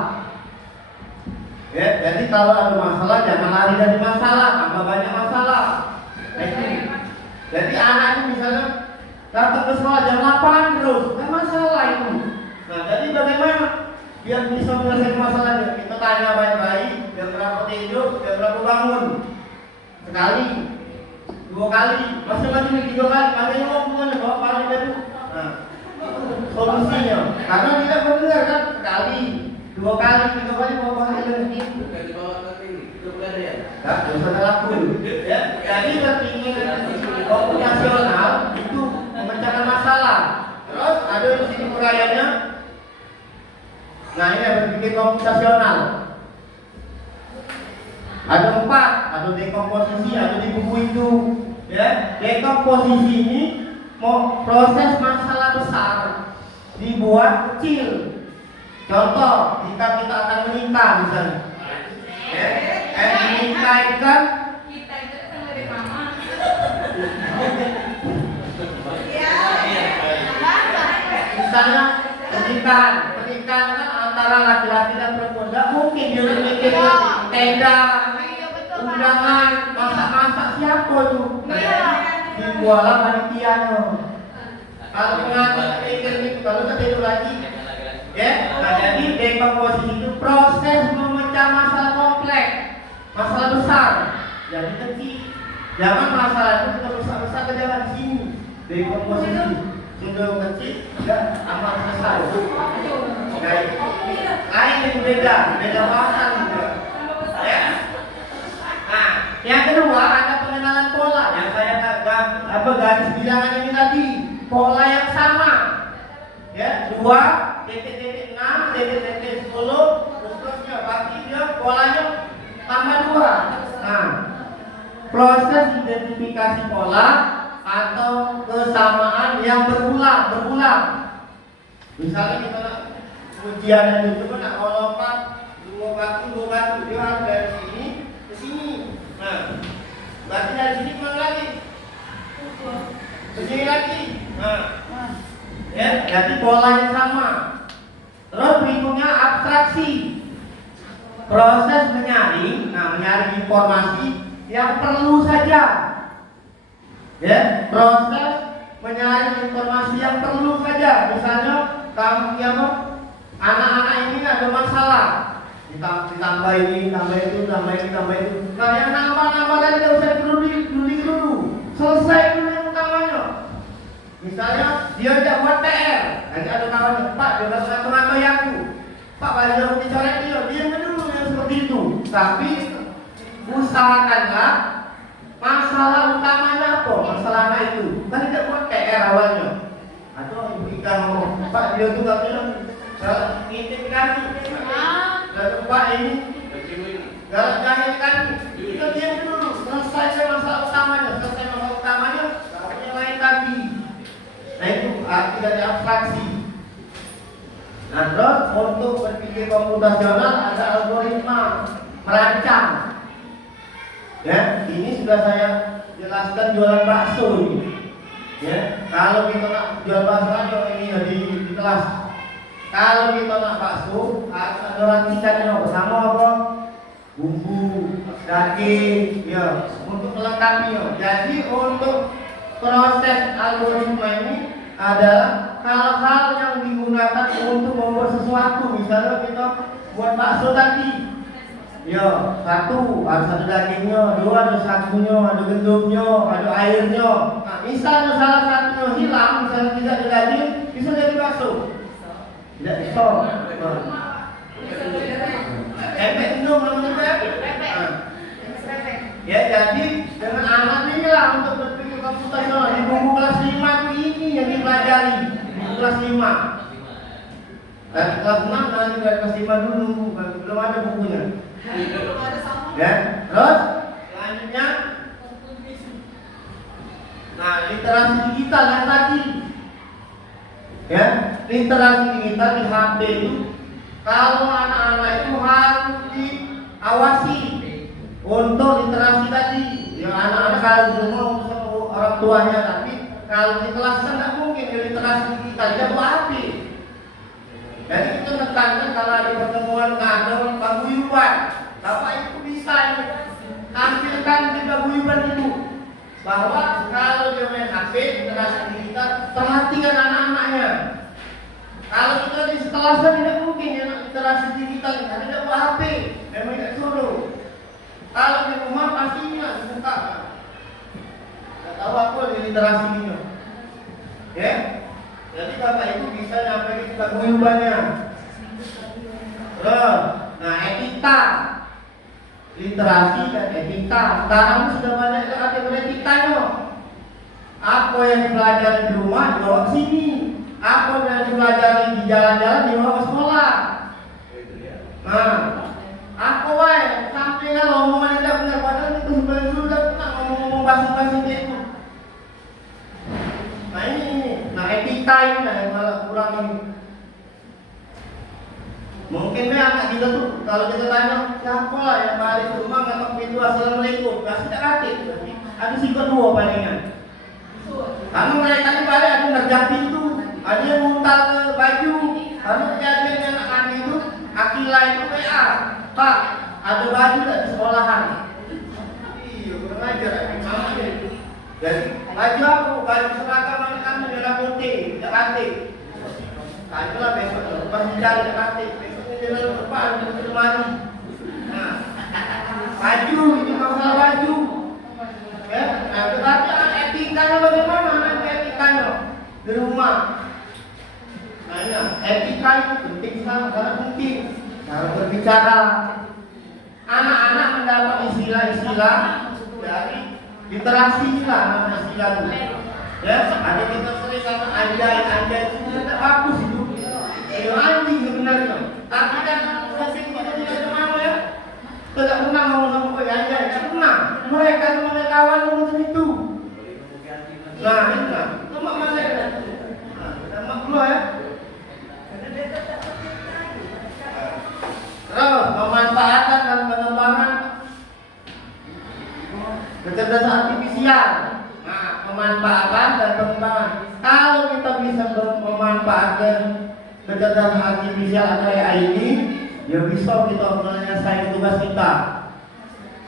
Ya, jadi kalau ada masalah jangan lari dari masalah, tambah banyak masalah. Nah, itu. Jadi anak itu misalnya datang ke sekolah jam 8 terus, kan masalah itu. Nah, jadi bagaimana biar bisa menyelesaikan masalahnya? Kita tanya baik-baik, jam berapa tidur, jam berapa bangun. Sekali, 2 kali, masing-masing 3 kali, makanya ngomongnya bawa paling baru. Nah, itu solusinya. Karena tidak benar kan, sekali, 2 kali, 3 kali bawa paling baru. Ya, dosa laku. Ya, jadi berpikir komputasional itu memecahkan masalah. Terus ada di sini uraiannya. Nah, ini berpikir komputasional. Ada 4, ada dekomposisi, ada di buku itu. Ya, dekomposisi ini mau proses masalah besar dibuat kecil. Contoh, jika kita akan menikah misalnya. Ya, menikah itu kan Kita itu sama dari mama. misalnya pernikahan kan antara laki-laki dan perempuan. Tidak mungkin dia mikir tenda, undangan, masak-masak siapa itu? Dibuatlah panitianya. Kalau pengantin mikir itu, kalau kita tidur lagi, ya. Nah, jadi dekomposisi itu proses memecah masalah kompleks, masalah besar. Jadi kecil. Jangan masalah itu kita besar-besar ke jalan di sini. Dekomposisi sudah kecil, tidak amat besar. Lain itu beda bahasan juga. Ya. Nah, yang kedua ada pengenalan pola yang saya garis bilangan ini tadi, pola yang sama. Ya, 2, titik-titik 6, titik-titik 10, terusnya berarti dia polanya tambah 2. Nah, proses identifikasi pola atau kesamaan yang berulang. Misalnya kita ujian yang itu nak lompat 2 batu dia harus dari sini ke sini. Nah, berarti dari sini kemana lagi? Ke sini lagi. Nah, ya, jadi pola yang sama. Terus berikutnya abstraksi. Proses menyaring, menyaring informasi yang perlu saja. Ya, proses menyaring informasi yang perlu saja. Misalnya kamu anak-anak ini ada masalah, ditambah ini, tambah itu. Nah, yang nambah tadi tidak usah peduli dulu. Selesai dulu yang utamanya. Misalnya dia tidak buat PR, nanti ada kawannya, Pak, dia nggak mengatur aku. Pak, balik aku dicoret dia dulu yang seperti itu. Tapi usahakanlah masalah utamanya apa? Masalah anak itu. Kan tidak buat PR awalnya. Atau ibu ngomong, Pak, dia tuh nggak bilang ngintip kaki. Lalu Pak ini galak jahil kaki. Kita diam dulu. Selesai masalah utamanya. Yang lain tadi. Nah, itu arti dari abstraksi. Nah, terus untuk berpikir komputasional ada algoritma merancang. Ya, ini sudah saya jelaskan jualan bakso ini. Ya, kalau kita nak jual bakso aja ini di kelas. Kalau kita nak bakso, harus ada rancikannya bersama apa? Bumbu, daging, ya, untuk melengkapinya. Jadi untuk proses algoritma ini adalah hal-hal yang digunakan untuk membuat sesuatu. Misalnya kita buat bakso tadi. Ya, 1 harus ada dagingnya, 2 ada sagunya, ada gendumnya, ada airnya. Nah, misalnya salah satunya hilang, misalnya tidak ada daging, bisa jadi bakso. Tidak bisa. Efek gendum namanya. Ya, jadi dengan anak ini lah untuk berpikir komputasional. Di buku kelas 5 itu ini yang dipelajari. Buku kelas 5. Dari kelas 6 nanti dari kelas 5 dulu, belum ada bukunya. Ya, terus selanjutnya Nah, literasi digital yang tadi, ya, literasi digital di HP itu, kalau anak-anak itu harus diawasi untuk literasi tadi. Ya, anak-anak kalau di rumah sama orang tuanya, tapi kalau di kelas kan nggak mungkin ya, literasi digital dia buat HP. Jadi kita menekankan kalau ada pertemuan ada paguyuban, Bapak itu bisa tampilkan di paguyuban itu bahwa kalau dia main HP literasi digital, perhatikan anak-anaknya. Kalau kita di sekolah kan tidak mungkin ya literasi digital, karena dia buat HP, memang tidak suruh. Kalau di rumah pastinya dibuka. Tidak tahu apa di literasi ini, ya. Jadi Bapak itu bisa nyampe di paguyubannya. Nah, etika, literasi dan etika. Sekarang sudah banyak yang ada beretikanya. Apa yang dipelajari di rumah dibawa ke sini. Apa yang dipelajari di jalan-jalan dibawa ke sekolah. Nah, apa wae sampai kalau omongan tidak benar, padahal itu sudah pernah ngomong basi-basi itu. Nah ini, nah etika ini yang malah kurang ini. Mungkin anak kita tuh kalau kita tanya siapa lah yang balik ke rumah nggak pintu assalamualaikum, nggak sudah aktif, ada sih kedua palingan. Karena mereka ini balik ada ngerjain pintu, ada yang muntah ke baju, karena kejadian anak kami itu Akila itu PA, Pak ada baju dari sekolahan. Iya, kurang ajar mama itu. Jadi baju aku, baju seragam anak kami merah putih, tidak aktif. Kayu lah besok, pas dicari tidak aktif. Jalan depan ke lemari. Nah, baju ini masalah baju. Ya, nah, tetapi etikanya bagaimana? Nanti etikanya di rumah. Nah, ya, etika itu penting sekali karena penting cara berbicara. Anak-anak mendapat istilah-istilah dari literasi lah, nama istilah itu. Ya, ada kita sering kata anjay itu tidak bagus itu. Anjing sebenarnya. Tapi kan masih kita tidak mau ya. Tidak pernah ngomong sama kau anjay, tidak pernah. Mereka teman kawan ngomong itu. Nah, itu lah. Itu mak mereka. Nah, mak keluar ya. Terus memanfaatkan dan pengembangan kecerdasan artifisial. Nah, pemanfaatan dan pengembangan. Kalau kita bisa memanfaatkan kecerdasan artifisial atau AI ini, ya bisa kita menyelesaikan tugas kita.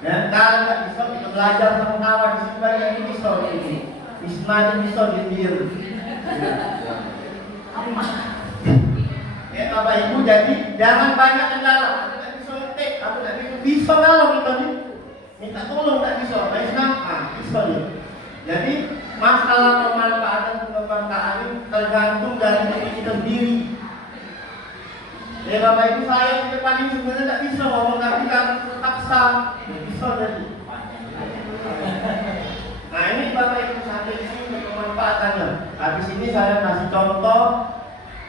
Ya, kalau nggak bisa kita belajar sama kawan sebenarnya ini bisa ini. Ismail bisa diam. Ya, Bapak Ibu, jadi jangan banyak kendala. Aku nggak bisa ngetik, aku nggak bisa kalau kita nih minta tolong nggak bisa. Bisa ya. Jadi masalah pemanfaatan pengembangan ini tergantung dari diri kita sendiri. Ya Bapak Ibu, saya di depan ini sebenarnya tidak bisa ngomong, tapi kan terpaksa bisa jadi. Nah ini Bapak Ibu sampai di sini pemanfaatannya. Habis ini saya kasih contoh,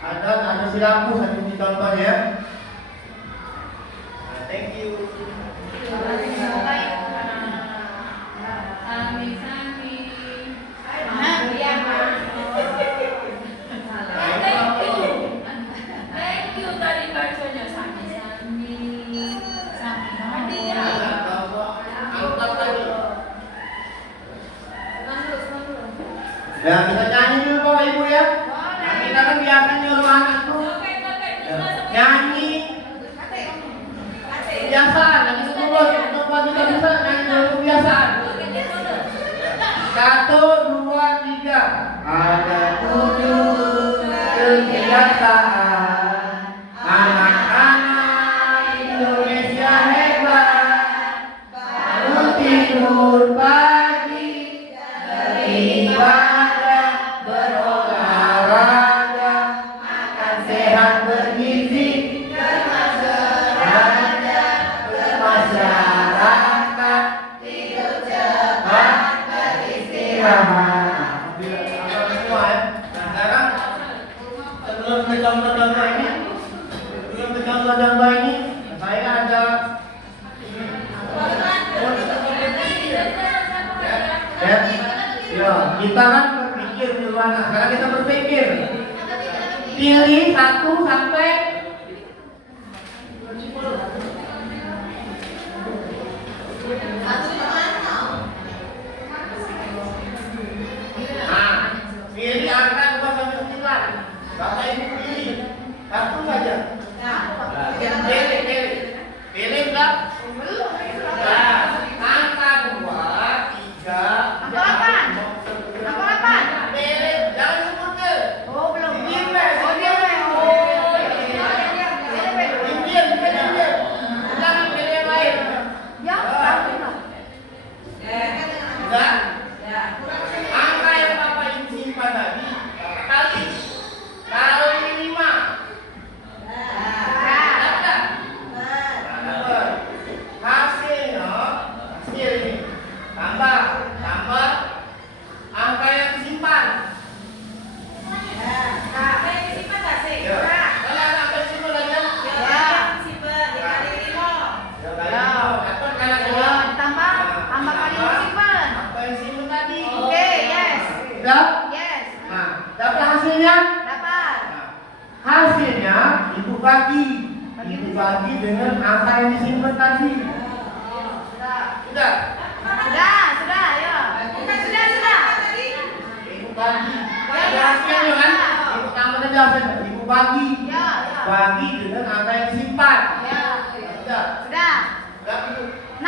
ada silabus ada di contohnya. Nah, thank you. Ya, kita nyanyi dulu Bapak Ibu ya. Nah, kita kan biasa nyuruh anak tuh nyanyi kebiasaan. Nanti terus coba kita bisa nyanyi dulu kebiasaan. 1, 2, 3. Ada 7 kebiasaan anak-anak Indonesia hebat. Bangun tidur pagi, beribadah, berolahraga, makan sehat bergizi, bermasyarakat, tidur cepat, beristirahat. Semua ya. Nah sekarang sebelum ke contoh-contoh ini, saya ada ya, kita Pilih 1 sampai pilih angka 2 sampai 9. Bapak Ibu pilih 1 saja. Pilih enggak? Nah, angka 2, 3. Angka 8. Angka 8. Pilih, jangan sebut ke. Oh, belum. Diam, Mas. Oh, dia. Diam. Jangan pilih yang lain. Ya, Enggak? Angka yang Bapak Ibu simpan tadi kali. Kalau ini 5. Dapat? Dapat. Hasil ini. Tambah angka yang disimpan. Ya. Kalau angka disimpan lagi. Ya, kali 5. Dapat kan hasilnya? tambah kali yang simpan. Apa yang disimpan tadi? Oke, yes. Sudah? Yes. Nah, dapat hasilnya? Dapat. Nah, hasilnya Ibu bagi dengan angka yang disimpan tadi. Sudah? Sudah, ya. Sudah. Ibu bagi. Ada hasilnya kan? Ibu tambah aja hasilnya. Ibu bagi. Ya. Bagi dengan angka yang disimpan. Ya. Sudah? Sudah. Sudah Ibu? 6.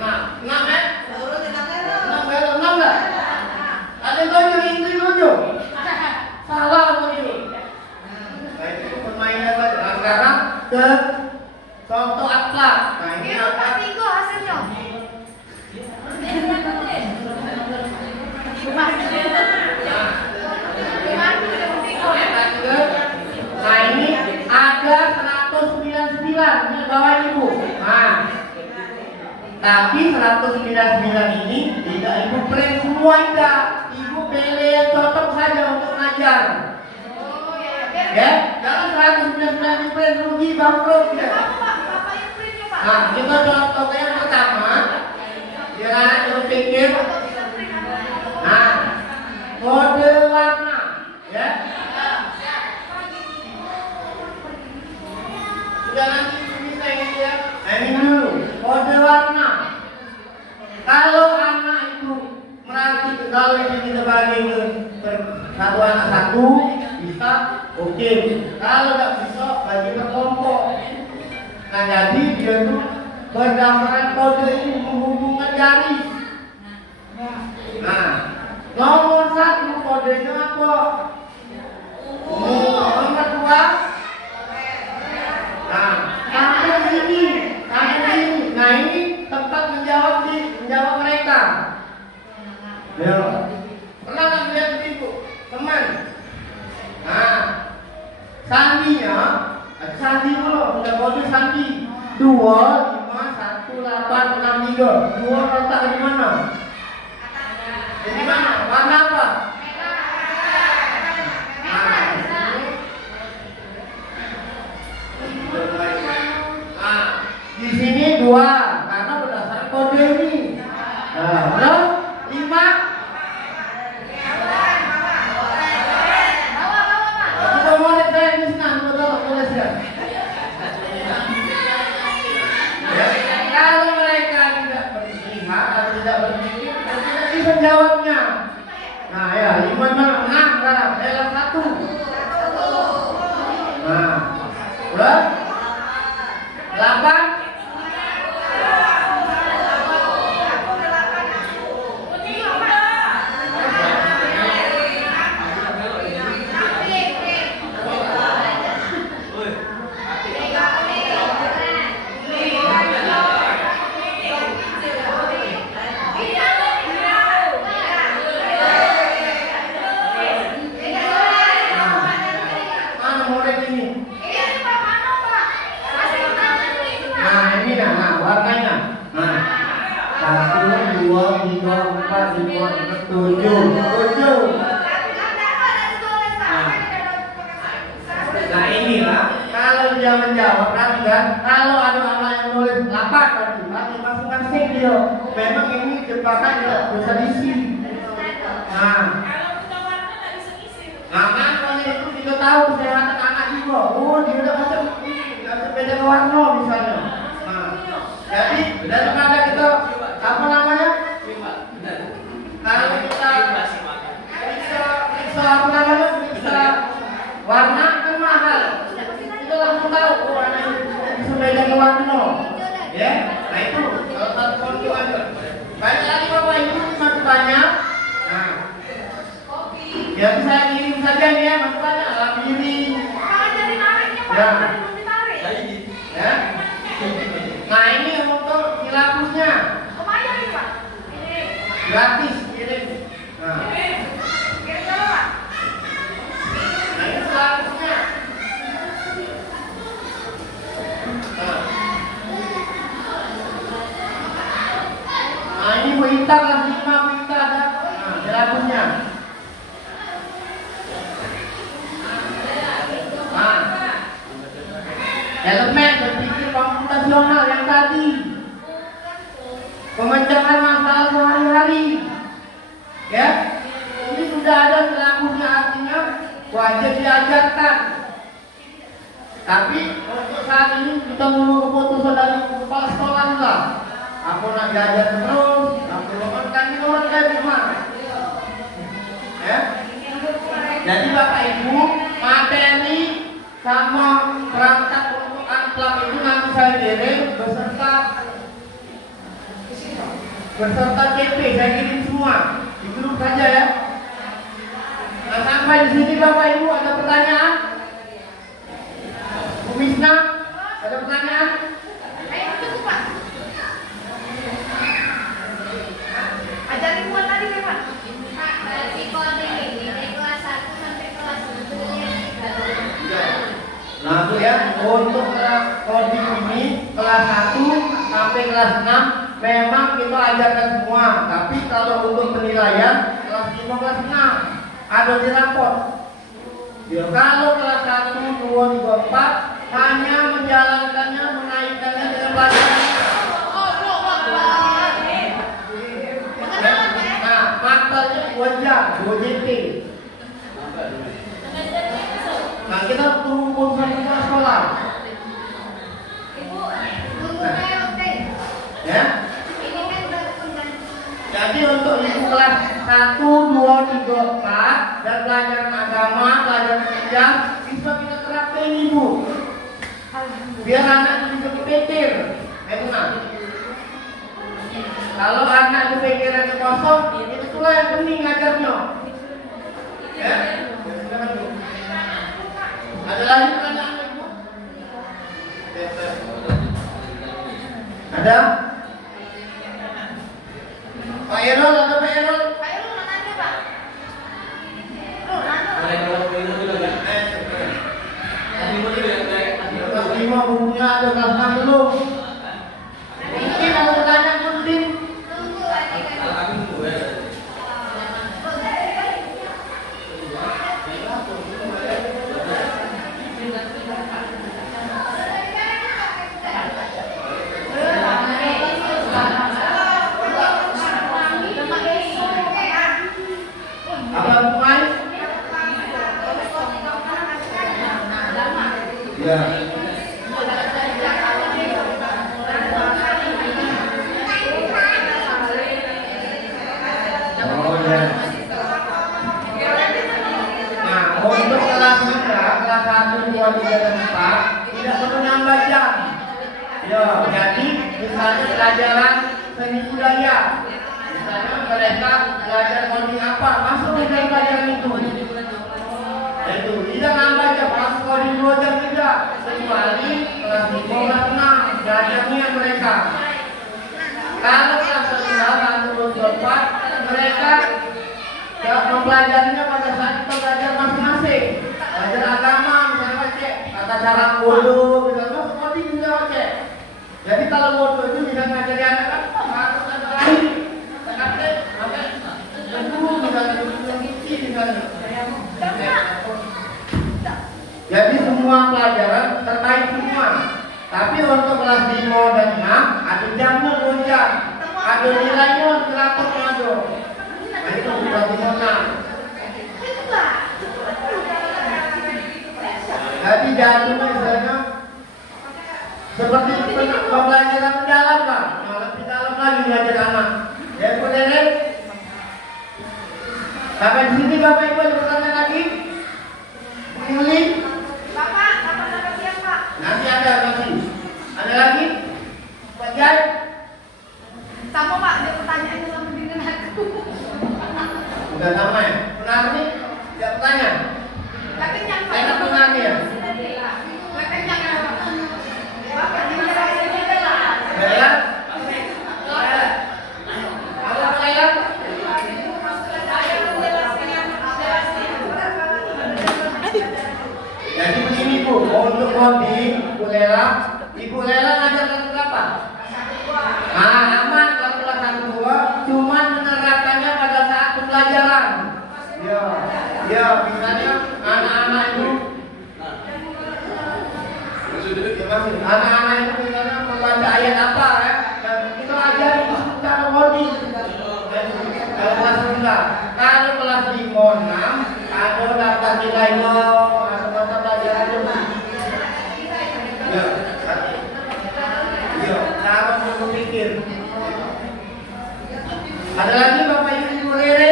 Nah, 6 ya? 6 enggak? Ada yang tunjuk, Indri tunjuk. Salah tunjuk. Nah, itu permainan lagi. Nah, sekarang ke contoh akhlak. Nah, ini Ini Pak Tigo hasilnya. Nah, ini ada 199. Ini bawah Ibu. Nah, tapi 199 ini tidak Ibu print semua enggak. Ibu pilih yang cocok saja untuk ngajar. Ya, jangan 199 di print rugi bangkrut ya. Nah, kita contoh yang pertama. Biar anak berpikir. Nah, kode warna, ya. Sudah nanti bisa ini ya. Nah, ini dulu kode warna. Kalau anak itu merhati, kalau ini kita bagi ke satu anak satu bisa, oke. Kalau nggak bisa bagi per kelompok. Nah, jadi dia tuh berdasarkan kode ini menghubungkan garis. Nah, nomor 1 kodenya apa? Nomor 2. Nah, sampai sini. Nah, ini tempat menjawab mereka. Ya. Pernah nggak melihat begitu, teman? Nah, sandinya, sandi dulu, udah kode sandi 2, 5, 1, 8, 6, 3. 2 letak di mana? Di mana? Warna apa? Nah, di sini 2 karena berdasarkan kode ini. Nah, terus 5. Kita mau lihat saya di sini, betul tulis ya. Kalau mereka tidak berpihak atau tidak berpikir, tidak bisa jawabnya. Nah, ya, 5 mana? 6 sekarang. Dalam 1. Nah, udah? 8. Mana murid ini? Nah, ini nah warnanya. Nah, 1, 2, 3, 4, 5, 6, 7. Nah, inilah kalau dia menjawab kan, kalau ada anak yang nulis 8 tadi, masing-masing dia. Memang ini jebakan tidak bisa diisi. Nah, nah, kalau itu kita tahu kesehatan anak juga. Oh, dia udah macam beda warna misalnya. Nah, jadi daripada kita apa namanya? Kalau kita periksa apa namanya? Periksa warna kan mahal. Kita langsung tahu oh anak ini bisa beda warna. Ya, nah itu kalau satu konsumen. Banyak lagi Bapak Ibu masih banyak. Nah, ya bisa kirim saja nih ya, masih banyak lah kirim. Ya. Ya. Nah ini untuk silabusnya. Gratis kirim. Nah. Nah ini silabusnya. Nah ini Bu Ita kelas 5, Bu Ita ada. Nah silabusnya. Nah, elemen berpikir komputasional yang tadi, pemecahan masalah sehari-hari, ya, ini sudah ada silabusnya, artinya wajib diajarkan. Tapi untuk saat ini kita menunggu keputusan dari kepala sekolah lah. Aku nak diajar terus, aku lompat gimana? Ya, jadi Bapak Ibu, materi sama perangkat untuk anklam itu nanti saya kirim beserta CP saya kirim semua di grup saja ya. Nah, sampai di sini Bapak Ibu ada pertanyaan? Bu Misna ada pertanyaan? Ajarin buat tadi Pak. Berarti kode ini dari kelas 1 sampai kelas 3. Nah itu ya, untuk coding ini kelas 1 sampai kelas 6 memang kita ajarkan semua. Tapi kalau untuk penilaian kelas 5, kelas 6 ada di rapor. Ya, kalau kelas 1, 2, 3, 4 hanya menjalankannya, mengaitkannya dengan pelajaran. Nah, matanya 2 jam, 2 JT. Nah, kita tunggu keputusan kepala sekolah. Ya. Jadi untuk ibu kelas 1, 2, 3, 4 dan pelajaran agama, pelajaran sejarah bisa kita terapkan ibu. Biar anak bisa berpikir. Nah, kalau anak itu pikirannya kosong, itulah yang penting ngajarnya. Ya. Ada lagi pertanyaan Ibu? Ada? Pak Erol, ada Pak Erol? Pak Irul mana ada Pak? Kelas 5 bukunya ada, kelas 6 belum? Mungkin ada pertanyaan penting. Tunggu adik-adik. Apa Bumai? Ya. Oh ya. Nah, untuk kelas 3, kelas 1, 2, 3, dan 4 tidak perlu nambah jam. Ya, jadi misalnya pelajaran seni budaya. Misalnya mereka belajar coding apa, masuk di dalam pelajaran itu. Itu tidak nambah jam, masuk coding 2 jam tidak. Kecuali kelas 5, kelas 6 belajarnya mereka. Kalau kelas 1, 2, 4 mereka mempelajarinya pada saat kita belajar masing-masing. Belajar agama misalnya cek tata cara wudu, misalnya seperti juga cek. Jadi kalau wudu itu bisa ngajari anak kan harus ada air, ada wudu misalnya cuci misalnya. Jadi semua pelajaran terkait semua. Tapi untuk kelas 5 dan 6 ada jamnya 2 jam. Ada nilainya berapa ada. Nah itu sudah sempurna. Jadi jatuhnya istilahnya seperti pembelajaran mendalam lah, lebih dalam lagi belajar anak. Ya, Bu Nenek. Sampai di sini Bapak Ibu ada pertanyaan lagi? Bu Yuli? Bapak, kapan dapat siang, Pak? Nanti ada nanti. Ada lagi? Pak Jai? Sama, Pak, ada pertanyaannya sama dengan aku. Udah sama ya? Benar nih? Tidak bertanya? Gak kenyang, Pak. Enak benar nih ya? Gak kenyang, Pak. Bapak, dijelasin aja lah. Bella? Apa Bella? Jadi begini Bu, untuk coding Ibu Lela ngajar kelas berapa? Nah, aman kalau kelas 1 2, cuman menerapkannya pada saat pembelajaran. Ya, misalnya anak-anak itu anak-anak itu misalnya membaca ayat apa ya, dan kita ajari cara coding. Kalau kelas 9, kalau kelas 5 6 ada daftar nilai masa pelajaran itu. Ya, cara berpikir. Ada lagi Bapak Ibu Rere?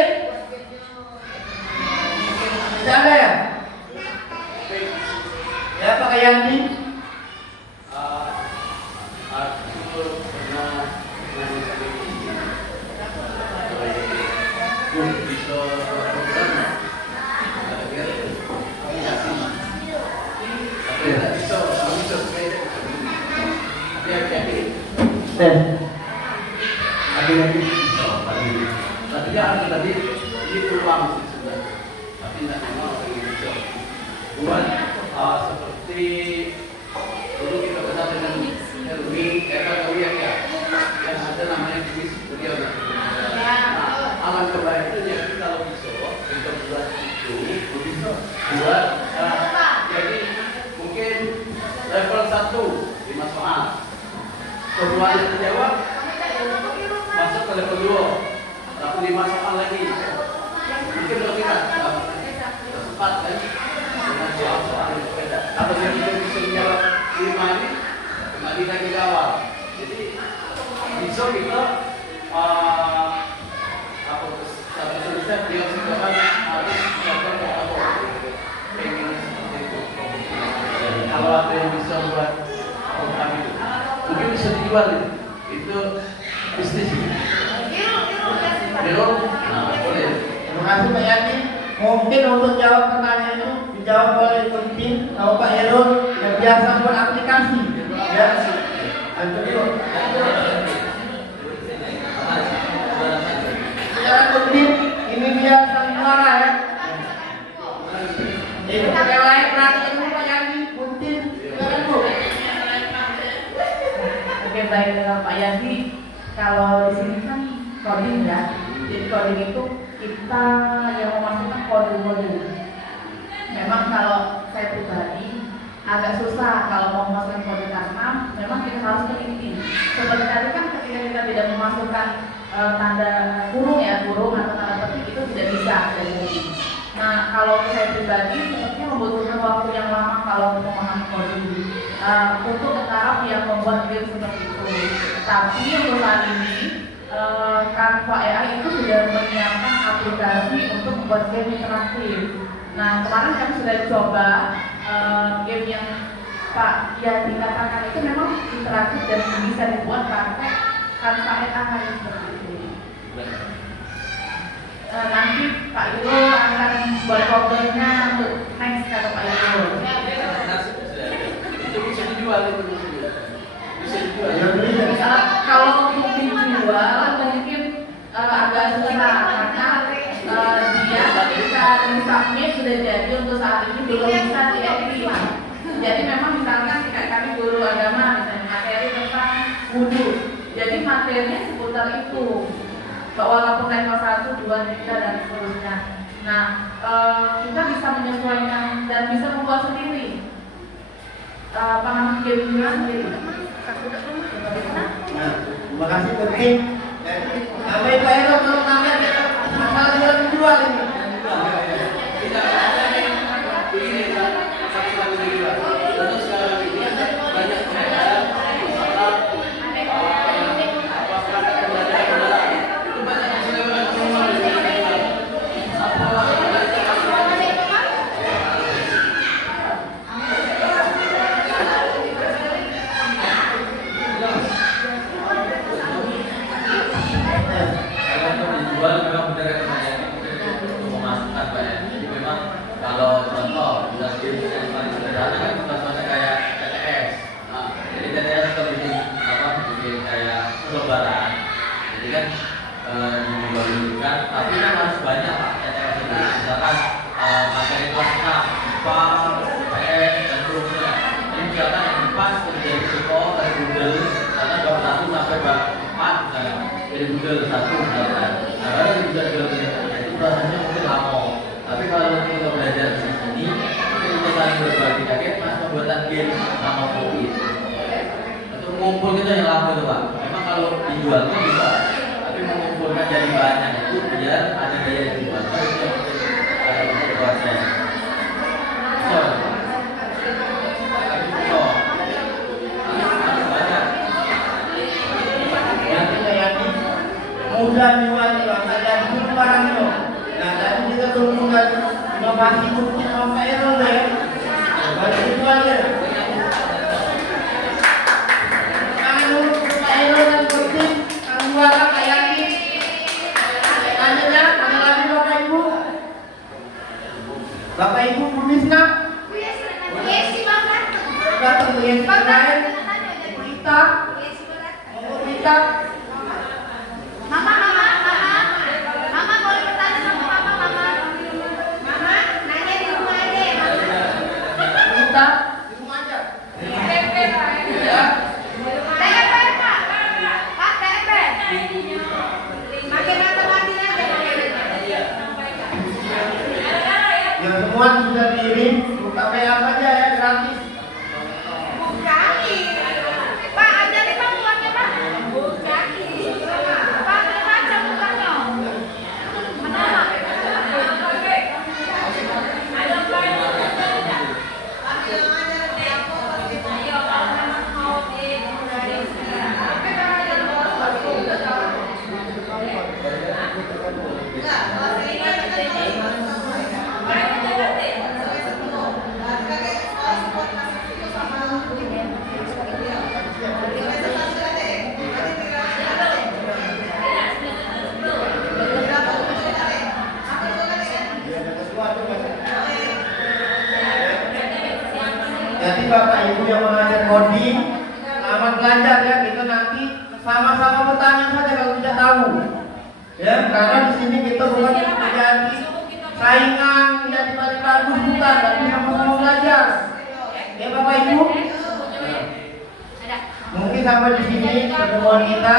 Tidak ada ya? Ya Pak Yanti? Aku pernah tadi ini peluang sih sebenarnya, tapi tidak semua orang Indonesia. Buat seperti dulu kita kenal dengan Helmi Eka Kawian ya, yang ada namanya kuis beliau. Nah, alangkah baiknya jadi kalau bisa kita buat itu buat jadi mungkin level 1 5 soal, kedua yang terjawab masuk ke level 2. Tapi 5 soal lagi, mungkin lebih kan, tepat kan, dengan soal-soal yang berbeda. Kalau yang kita bisa menjawab 5 ini, kembali lagi ke awal. Jadi, bisa kita, satu selesai dia sekarang harus mencapai ke awal. Pengen seperti itu. Kalau ada yang bisa buat program itu, mungkin bisa dijual itu bisnis. Boleh. Terima kasih Pak Yanti. Mungkin untuk jawab pertanyaan itu dijawab oleh tim atau Pak Herul yang biasa buat aplikasi. Ya. Lanjut yuk. Silakan tim, ini dia sandiwara ya. Itu pakai lain perhatian dulu Pak Yanti, Puntin. Silakan Bu. Oke, baik Pak Yanti. Kalau di sini kan coding ya. Jadi coding itu kita yang memasukkan kode-kode. Memang kalau saya pribadi agak susah kalau mau memasukkan kode karena memang kita harus teliti. Seperti tadi kan ketika kita tidak memasukkan tanda kurung ya, kurung atau tanda petik itu tidak bisa dari coding. Nah, kalau saya pribadi sepertinya membutuhkan waktu yang lama kalau memahami coding untuk ke taraf yang membuat game seperti itu. Tapi untuk saat ini Canva AI itu sudah menyiapkan aplikasi untuk membuat game interaktif. Nah, kemarin kami sudah coba game yang Pak Yanti katakan itu memang interaktif dan bisa dibuat pakai Canva AI seperti itu. Nanti Pak Iro akan buat programnya untuk next kata Pak Iro. Itu bisa dijual itu bisa dijual. Kalau untuk dijual mungkin agak susah karena dia ketika rusaknya sudah jadi untuk saat ini belum bisa diedit. Jadi memang misalkan kayak kami guru agama misalnya materi tentang wudhu, jadi materinya seputar itu. Walaupun level 1, 2, 3 dan seterusnya. Nah, kita bisa menyesuaikan dan bisa membuat sendiri pengalaman game-nya sendiri. Nah, terima kasih penting. Sampai Pak Ero kalau nanya masalah jual menjual ini. Tidak ada yang begini satu lagi dijual. game sama kopi. Untuk mengumpul kita yang lama itu Pak. Memang kalau dijual kan bisa, tapi mengumpulkan jadi banyak itu biar ada daya jual. Itu yang penting proses. So, mudah jual ada dulu barangnya. Nah tadi kita turunkan inovasi mungkin sama Errol ya. Baru jual ya. Anu Pak Errol dan penting jualan kayak ini. Tanya mana lagi Bapak Ibu? Bapak Ibu Bumisna? Datang ke yang lain. Berita. Berita. Mama boleh bertanya sama Mama. Mama, nanya di rumah aja ya, Mama. Berita di rumah aja. Ya. TMP, Pak. Pak, TMP. Makin rata-rata aja. Yang semua sudah diirim, buka WA saja ya gratis. Kaki. Pak, ajarin Pak buatnya, Pak. Kaki. Pak, ada macam bukannya. Mana? Jadi Bapak Ibu yang mengajar coding, selamat belajar ya. Kita nanti sama-sama bertanya saja kalau tidak tahu. Ya, karena di sini kita bukan menjadi saingan yang paling bagus bukan, tapi sama-sama belajar. Ya Bapak Ibu. Mungkin sampai di sini pertemuan kita.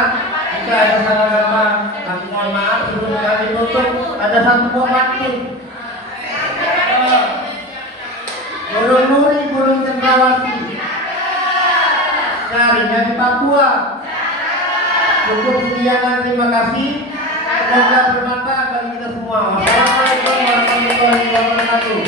Jika ada salah kata, kami mohon maaf. Sebelum kami tutup, ada satu buah pantun. Burung nuri, burung cendrawasih, carinya di Papua. Cukup sekian dan terima kasih. Semoga bermanfaat bagi kita semua. Wassalamualaikum warahmatullahi wabarakatuh.